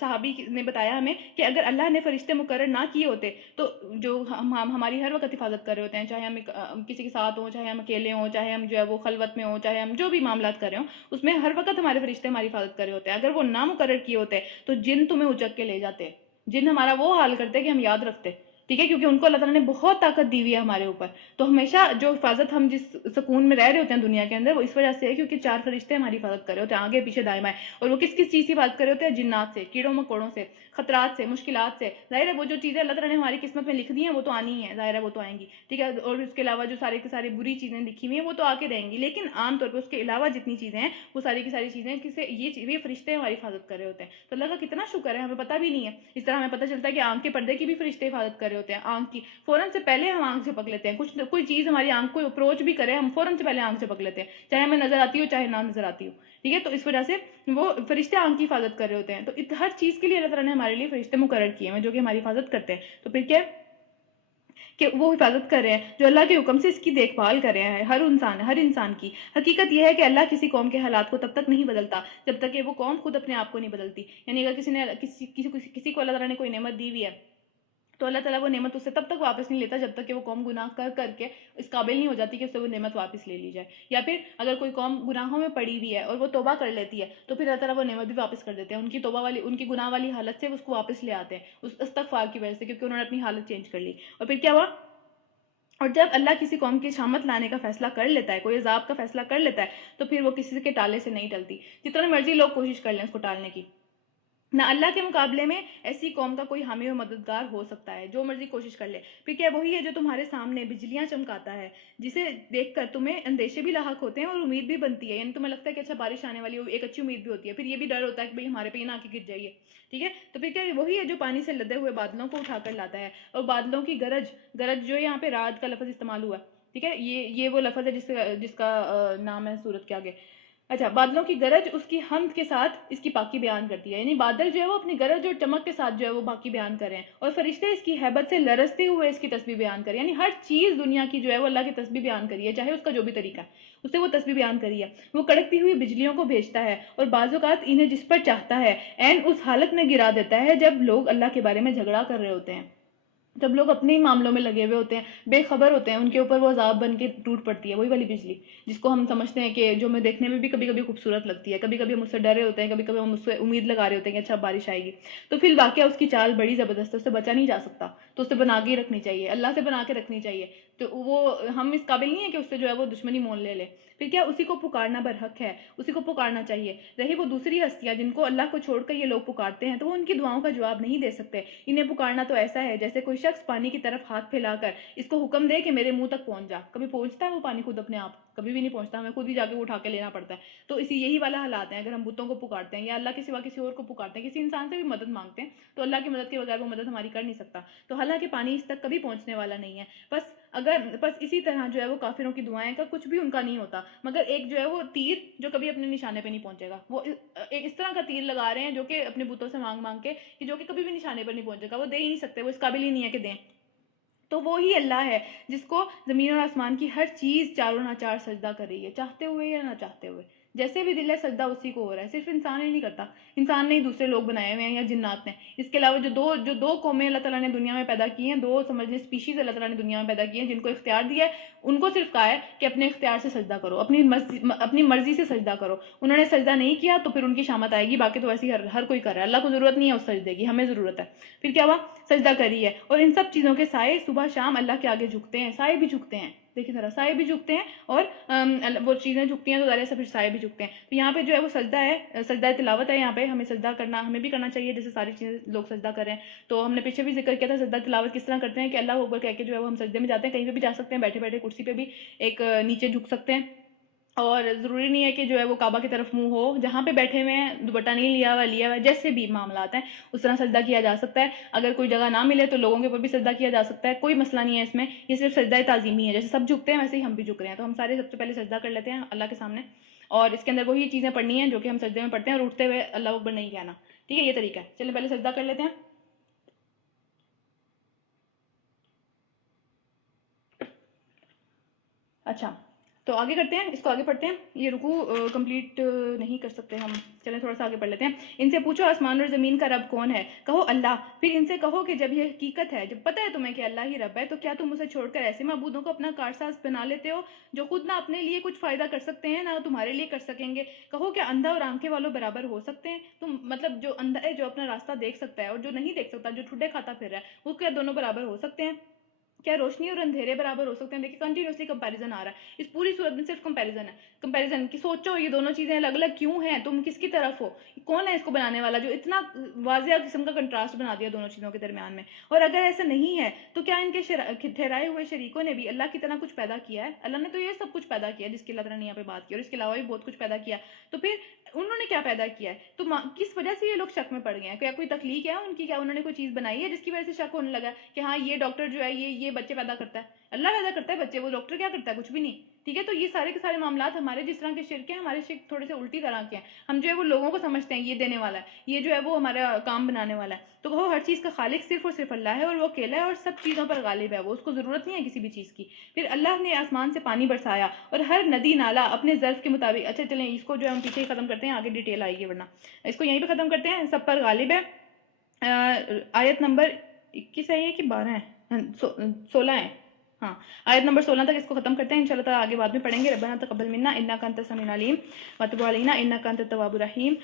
صحابی نے بتایا ہمیں کہ اگر اللہ نے فرشتے مقرر نہ کیے ہوتے تو جو ہماری ہر وقت حفاظت کر رہے ہوتے ہیں, چاہے ہم کسی کے ساتھ ہوں, چاہے ہم اکیلے ہوں, چاہے ہم جو ہے وہ خلوت میں ہوں, چاہے ہم جو بھی معاملات کر رہے ہوں, اس میں ہر وقت ہمارے فرشتے ہماری حفاظت کر رہے ہوتے ہیں. اگر وہ نہ مقرر کیے ہوتے تو جن تمہیں اچک کے لے جاتے, جن ہمارا وہ حال کرتے کہ ہم یاد رکھتے, ٹھیک ہے, کیونکہ ان کو اللہ تعالیٰ نے بہت طاقت دی ہوئی ہے ہمارے اوپر. تو ہمیشہ جو حفاظت ہم جس سکون میں رہ رہے ہوتے ہیں دنیا کے اندر, وہ اس وجہ سے ہے کیونکہ 4 فرشتے ہماری حفاظت کر رہے ہوتے ہیں آگے پیچھے دائیں بائیں. اور وہ کس کس چیز کی حفاظت کر رہے ہوتے ہیں, جنات سے, کیڑوں مکوڑوں سے, خطرات سے, مشکلات سے. ظاہر ہے وہ جو چیزیں اللہ تعالیٰ نے ہماری قسمت میں لکھ دی ہیں وہ تو آنی ہی ہے, ظاہر ہے وہ تو آئیں گی, ٹھیک ہے. اور اس کے علاوہ جو سارے کے سارے بری چیزیں لکھی ہوئی ہیں وہ تو آ کے رہیں گی, لیکن عام طور پہ اس کے علاوہ جتنی چیزیں ہیں وہ ساری کی ساری چیزیں کسے یہ فرشتے ہماری حفاظت کر رہے ہوتے ہیں. تو اللہ کا کتنا شکر ہے, ہمیں پتہ بھی نہیں ہے. اس طرح ہمیں پتہ چلتا ہے کہ آنکھ کے پردے کی بھی فرشتے حفاظت کر رہے ہوتے ہیں, آنکھ کی فوراً سے پہلے ہم آنکھ جھپک لیتے ہیں, کوئی چیز ہماری آنکھ کو اپروچ بھی کرے ہم فوراً سے پہلے آنکھ جھپک لیتے ہیں, چاہے ہمیں نظر آتی ہو چاہے نہ نظر آتی ہو, ٹھیک ہے. تو اس وجہ سے وہ فرشتے آنکھ کی حفاظت کر رہے ہوتے ہیں. تو ہر چیز کے لیے اللہ تعالیٰ نے ہمارے لیے فرشتے مقرر کیے ہیں جو کہ ہماری حفاظت کرتے ہیں. تو پھر کیا کہ وہ حفاظت کر رہے ہیں جو اللہ کے حکم سے اس کی دیکھ بھال کر رہے ہیں, ہر انسان کی. حقیقت یہ ہے کہ اللہ کسی قوم کے حالات کو تب تک نہیں بدلتا جب تک کہ وہ قوم خود اپنے آپ کو نہیں بدلتی. یعنی اگر کسی کو اللہ تعالیٰ نے کوئی نعمت دی ہوئی ہے تو اللہ تعالیٰ وہ نعمت اس سے تب تک واپس نہیں لیتا جب تک کہ وہ قوم گناہ کر کے اس قابل نہیں ہو جاتی کہ اس سے وہ نعمت واپس لے لی جائے. یا پھر اگر کوئی قوم گناہوں میں پڑی ہوئی ہے اور وہ توبہ کر لیتی ہے تو پھر اللہ تعالیٰ وہ نعمت بھی واپس کر دیتے ہیں, ان کی توبہ والی, ان کی گناہ والی حالت سے اس کو واپس لے آتے ہیں اس استغفار کی وجہ سے, کیونکہ انہوں نے اپنی حالت چینج کر لی. اور پھر کیا ہوا, اور جب اللہ کسی قوم کی شامت لانے کا فیصلہ کر لیتا ہے, کوئی عذاب کا فیصلہ کر لیتا ہے, تو پھر وہ کسی کے ٹالے سے نہیں ٹلتی, جتنا مرضی لوگ کوشش کر لیں اس کو ٹالنے کی. نہ اللہ کے مقابلے میں ایسی قوم کا کوئی حامی و مددگار ہو سکتا ہے, جو مرضی کوشش کر لے. پھر کیا وہی ہے جو تمہارے سامنے بجلیاں چمکاتا ہے, جسے دیکھ کر تمہیں اندیشے بھی لاحق ہوتے ہیں اور امید بھی بنتی ہے. یعنی تمہیں لگتا ہے کہ اچھا بارش آنے والی ہو, ایک اچھی امید بھی ہوتی ہے, پھر یہ بھی ڈر ہوتا ہے کہ بھئی ہمارے پہ یہ نہ آ کے گر جائیے, ٹھیک ہے. تو پھر کیا وہی ہے جو پانی سے لدے ہوئے بادلوں کو اٹھا کر لاتا ہے, اور بادلوں کی گرج جو یہاں پہ رات کا لفظ استعمال ہوا, ٹھیک ہے, یہ وہ لفظ ہے جس کا نام ہے سورت کے آگے. اچھا, بادلوں کی گرج اس کی حمد کے ساتھ اس کی پاکی بیان کرتی ہے. یعنی بادل جو ہے وہ اپنی گرج اور چمک کے ساتھ جو ہے وہ پاکی بیان کر رہے ہیں, اور فرشتے اس کی ہیبت سے لرزتے ہوئے اس کی تسبیح بیان کریں. یعنی ہر چیز دنیا کی جو ہے وہ اللہ کی تسبیح بیان کری ہے, چاہے اس کا جو بھی طریقہ ہے اسے وہ تسبیح بیان کری ہے. وہ کڑکتی ہوئی بجلیوں کو بھیجتا ہے اور بعض اوقات انہیں جس پر چاہتا ہے عین اس حالت میں گرا دیتا ہے جب لوگ اللہ کے بارے میں جھگڑا کر رہے ہوتے ہیں, جب لوگ اپنے ہی معاملوں میں لگے ہوئے ہوتے ہیں, بے خبر ہوتے ہیں, ان کے اوپر وہ عذاب بن کے ٹوٹ پڑتی ہے وہی والی بجلی, جس کو ہم سمجھتے ہیں کہ جو ہمیں دیکھنے میں بھی کبھی کبھی خوبصورت لگتی ہے, کبھی کبھی ہم اس سے ڈرے ہوتے ہیں, کبھی کبھی ہم اس سے امید لگا رہے ہوتے ہیں کہ اچھا بارش آئے گی, تو پھر واقعہ اس کی چال بڑی زبردست ہے, اس سے بچا نہیں جا سکتا. تو اسے بنا کے ہی رکھنی چاہیے، اللہ سے بنا کے رکھنی چاہیے، تو وہ ہم اس قابل نہیں ہے کہ اس سے جو ہے وہ دشمنی مول لے لے. پھر کیا اسی کو پکارنا برحق ہے، اسی کو پکارنا چاہیے. رہی وہ دوسری ہستیاں جن کو اللہ کو چھوڑ کر یہ لوگ پکارتے ہیں، تو وہ ان کی دعاؤں کا جواب نہیں دے سکتے. انہیں پکارنا تو ایسا ہے جیسے کوئی شخص پانی کی طرف ہاتھ پھیلا کر اس کو حکم دے کہ میرے منہ تک پہنچ جا. کبھی پہنچتا ہے وہ پانی خود اپنے آپ؟ کبھی بھی نہیں پہنچتا، ہمیں خود ہی جا کے وہ اٹھا کے لینا پڑتا ہے. تو یہی والا حالات ہیں اگر ہم بتوں کو پکارتے ہیں یا اللہ کے سوا کسی اور کو پکارتے ہیں، کسی انسان سے بھی مدد مانگتے ہیں، تو اللہ کی مدد کے بغیر وہ مدد ہماری کر نہیں سکتا. تو حالانکہ پانی اس تک کبھی پہنچنے والا نہیں ہے. بس اسی طرح جو ہے وہ کافروں کی دعائیں کا کچھ بھی ان کا نہیں ہوتا، مگر ایک جو ہے وہ تیر جو کبھی اپنے نشانے پہ نہیں پہنچے گا. وہ ایک اس طرح کا تیر لگا رہے ہیں جو کہ اپنے بتوں سے مانگ مانگ کے، کہ جو کہ کبھی بھی نشانے پر نہیں پہنچے گا، وہ دے ہی نہیں سکتے، وہ اس قابل ہی نہیں ہے کہ دیں. تو وہی اللہ ہے جس کو زمین اور آسمان کی ہر چیز چاروں ناچار سجدہ کر رہی ہے، چاہتے ہوئے یا نہ چاہتے ہوئے. جیسے بھی دل ہے سجدہ اسی کو ہو رہا ہے. صرف انسان ہی نہیں کرتا، انسان نے ہی دوسرے لوگ بنائے ہوئے ہیں یا جنات نے. اس کے علاوہ جو دو قومیں اللہ تعالیٰ نے دنیا میں پیدا کی ہیں، دو سمجھ لیں اسپیشیز اللہ تعالیٰ نے دنیا میں پیدا کی ہیں، جن کو اختیار دیا ہے، ان کو صرف کہا ہے کہ اپنے اختیار سے سجدہ کرو، اپنی مرضی سے سجدہ کرو. انہوں نے سجدہ نہیں کیا تو پھر ان کی شامت آئے گی. باقی تو ایسی ہر کوئی کر رہا ہے، اللہ کو ضرورت نہیں ہے اس سجدے کی، ہمیں ضرورت ہے. پھر کیا ہوا؟ سجدہ کری ہے. اور ان سب چیزوں کے سائے صبح شام اللہ کے آگے جھکتے ہیں. سائے بھی جھکتے ہیں، دیکھیں ذرا، سائے بھی جھکتے ہیں اور وہ چیزیں جھکتی ہیں تو ظاہر ہے پھر سائے بھی جھکتے ہیں. تو یہاں پہ جو ہے وہ سجدہ ہے، سجدہ تلاوت ہے. یہاں پہ ہمیں سجدہ کرنا، ہمیں بھی کرنا چاہیے جیسے ساری چیزیں لوگ سجدہ کریں. تو ہم نے پیچھے بھی ذکر کیا تھا سجدہ تلاوت کس طرح کرتے ہیں، کہ اللہ اکبر کہہ کے جو ہے وہ ہم سجدے میں جاتے ہیں. کہیں پہ بھی جا سکتے ہیں، بیٹھے بیٹھے کرسی پہ بھی ایک نیچے جھک سکتے ہیں. اور ضروری نہیں ہے کہ جو ہے وہ کعبہ کی طرف منہ ہو، جہاں پہ بیٹھے ہوئے ہیں، دوپٹہ نہیں لیا ہوا جیسے بھی معاملات ہیں اس طرح سجدہ کیا جا سکتا ہے. اگر کوئی جگہ نہ ملے تو لوگوں کے اوپر بھی سجدہ کیا جا سکتا ہے، کوئی مسئلہ نہیں ہے اس میں. یہ صرف سجدہ تعظیمی ہے، جیسے سب جھکتے ہیں ویسے ہی ہم بھی جھک رہے ہیں. تو ہم سارے سب سے پہلے سجدہ کر لیتے ہیں اللہ کے سامنے، اور اس کے اندر وہی چیزیں پڑھنی ہیں جو کہ ہم سجدے میں پڑھتے ہیں، اور اٹھتے ہوئے اللہ اکبر نہیں کہنا. ٹھیک ہے، یہ طریقہ ہے. چلیں پہلے سجدہ کر لیتے ہیں. اچھا، تو آگے کرتے ہیں، اس کو آگے پڑھتے ہیں. یہ رکوع کمپلیٹ نہیں کر سکتے ہم، چلیں تھوڑا سا آگے پڑھ لیتے ہیں. ان سے پوچھو آسمان اور زمین کا رب کون ہے، کہو اللہ. پھر ان سے کہو کہ جب یہ حقیقت ہے، جب پتہ ہے تمہیں کہ اللہ ہی رب ہے، تو کیا تم اسے چھوڑ کر ایسے معبودوں کو اپنا کارساز بنا لیتے ہو جو خود نہ اپنے لیے کچھ فائدہ کر سکتے ہیں نہ تمہارے لیے کر سکیں گے. کہو کہ اندھا اور آنکھیں والوں برابر ہو سکتے ہیں. تم مطلب جو اندھا ہے جو اپنا راستہ دیکھ سکتا ہے، اور جو نہیں دیکھ سکتا، جو ٹھڈے کھاتا پھر رہا ہے، وہ کیا دونوں برابر ہو سکتے ہیں؟ کیا روشنی اور اندھیرے برابر ہو سکتے ہیں؟ دیکھیں کنٹینیوسلی کمپیریزن آ رہا ہے اس پوری صورت میں، صرف کمپیریزن ہے. کمپیریزن کی سوچو یہ دونوں چیزیں الگ الگ کیوں ہیں، تم کس کی طرف ہو، کون ہے اس کو بنانے والا جو اتنا واضح قسم کا کنٹراسٹ بنا دیا دونوں چیزوں کے درمیان میں. اور اگر ایسا نہیں ہے تو کیا ان کے ٹھہرائے ہوئے شریکوں نے بھی اللہ کی طرح کچھ پیدا کیا ہے؟ اللہ نے تو یہ سب کچھ پیدا کیا جس کی اللہ تعالیٰ نے یہاں پہ بات کی، اور اس کے علاوہ بھی بہت کچھ پیدا کیا. تو پھر انہوں نے کیا پیدا کیا ہے؟ تو کس وجہ سے یہ لوگ شک میں پڑ گئے ہیں؟ کیا کوئی تخلیق ہے ان کی؟ کیا انہوں نے کوئی چیز بنائی ہے جس کی وجہ سے شک ہونے لگا کہ ہاں یہ ڈاکٹر جو ہے یہ بچے پیدا کرتا ہے؟ اللہ پیدا کرتا ہے بچے، وہ ڈاکٹر کیا کرتا ہے؟ کچھ بھی نہیں. ٹھیک ہے، تو یہ سارے کے سارے معاملات ہمارے جس طرح کے شرک ہیں، ہمارے شرک تھوڑے سے الٹی طرح کے ہیں. ہم جو ہے وہ لوگوں کو سمجھتے ہیں یہ دینے والا ہے، یہ جو ہے وہ ہمارا کام بنانے والا ہے. تو وہ ہر چیز کا خالق صرف اور صرف اللہ ہے، اور وہ اکیلا ہے اور سب چیزوں پر غالب ہے، وہ اس کو ضرورت نہیں ہے کسی بھی چیز کی. پھر اللہ نے آسمان سے پانی برسایا اور ہر ندی نالا اپنے ظرف کے مطابق. اچھا چلیں اس کو جو ہم پیچھے ہی ختم کرتے ہیں، آگے ڈیٹیل آئے گی ورنہ اس کو یہیں پہ ختم کرتے ہیں. سب پر غالب ہے. آیت نمبر 21 ہے یہ کہ 12 ہے؟ 16 ہے. ہاں، آیت نمبر 16 تک اس کو ختم کرتے ہیں. انشاءاللہ تعالیٰ آگے بعد میں پڑھیں گے. ربنا تقبل منا انک انت السمیع العلیم وتب علینا انک انت التواب الرحیم.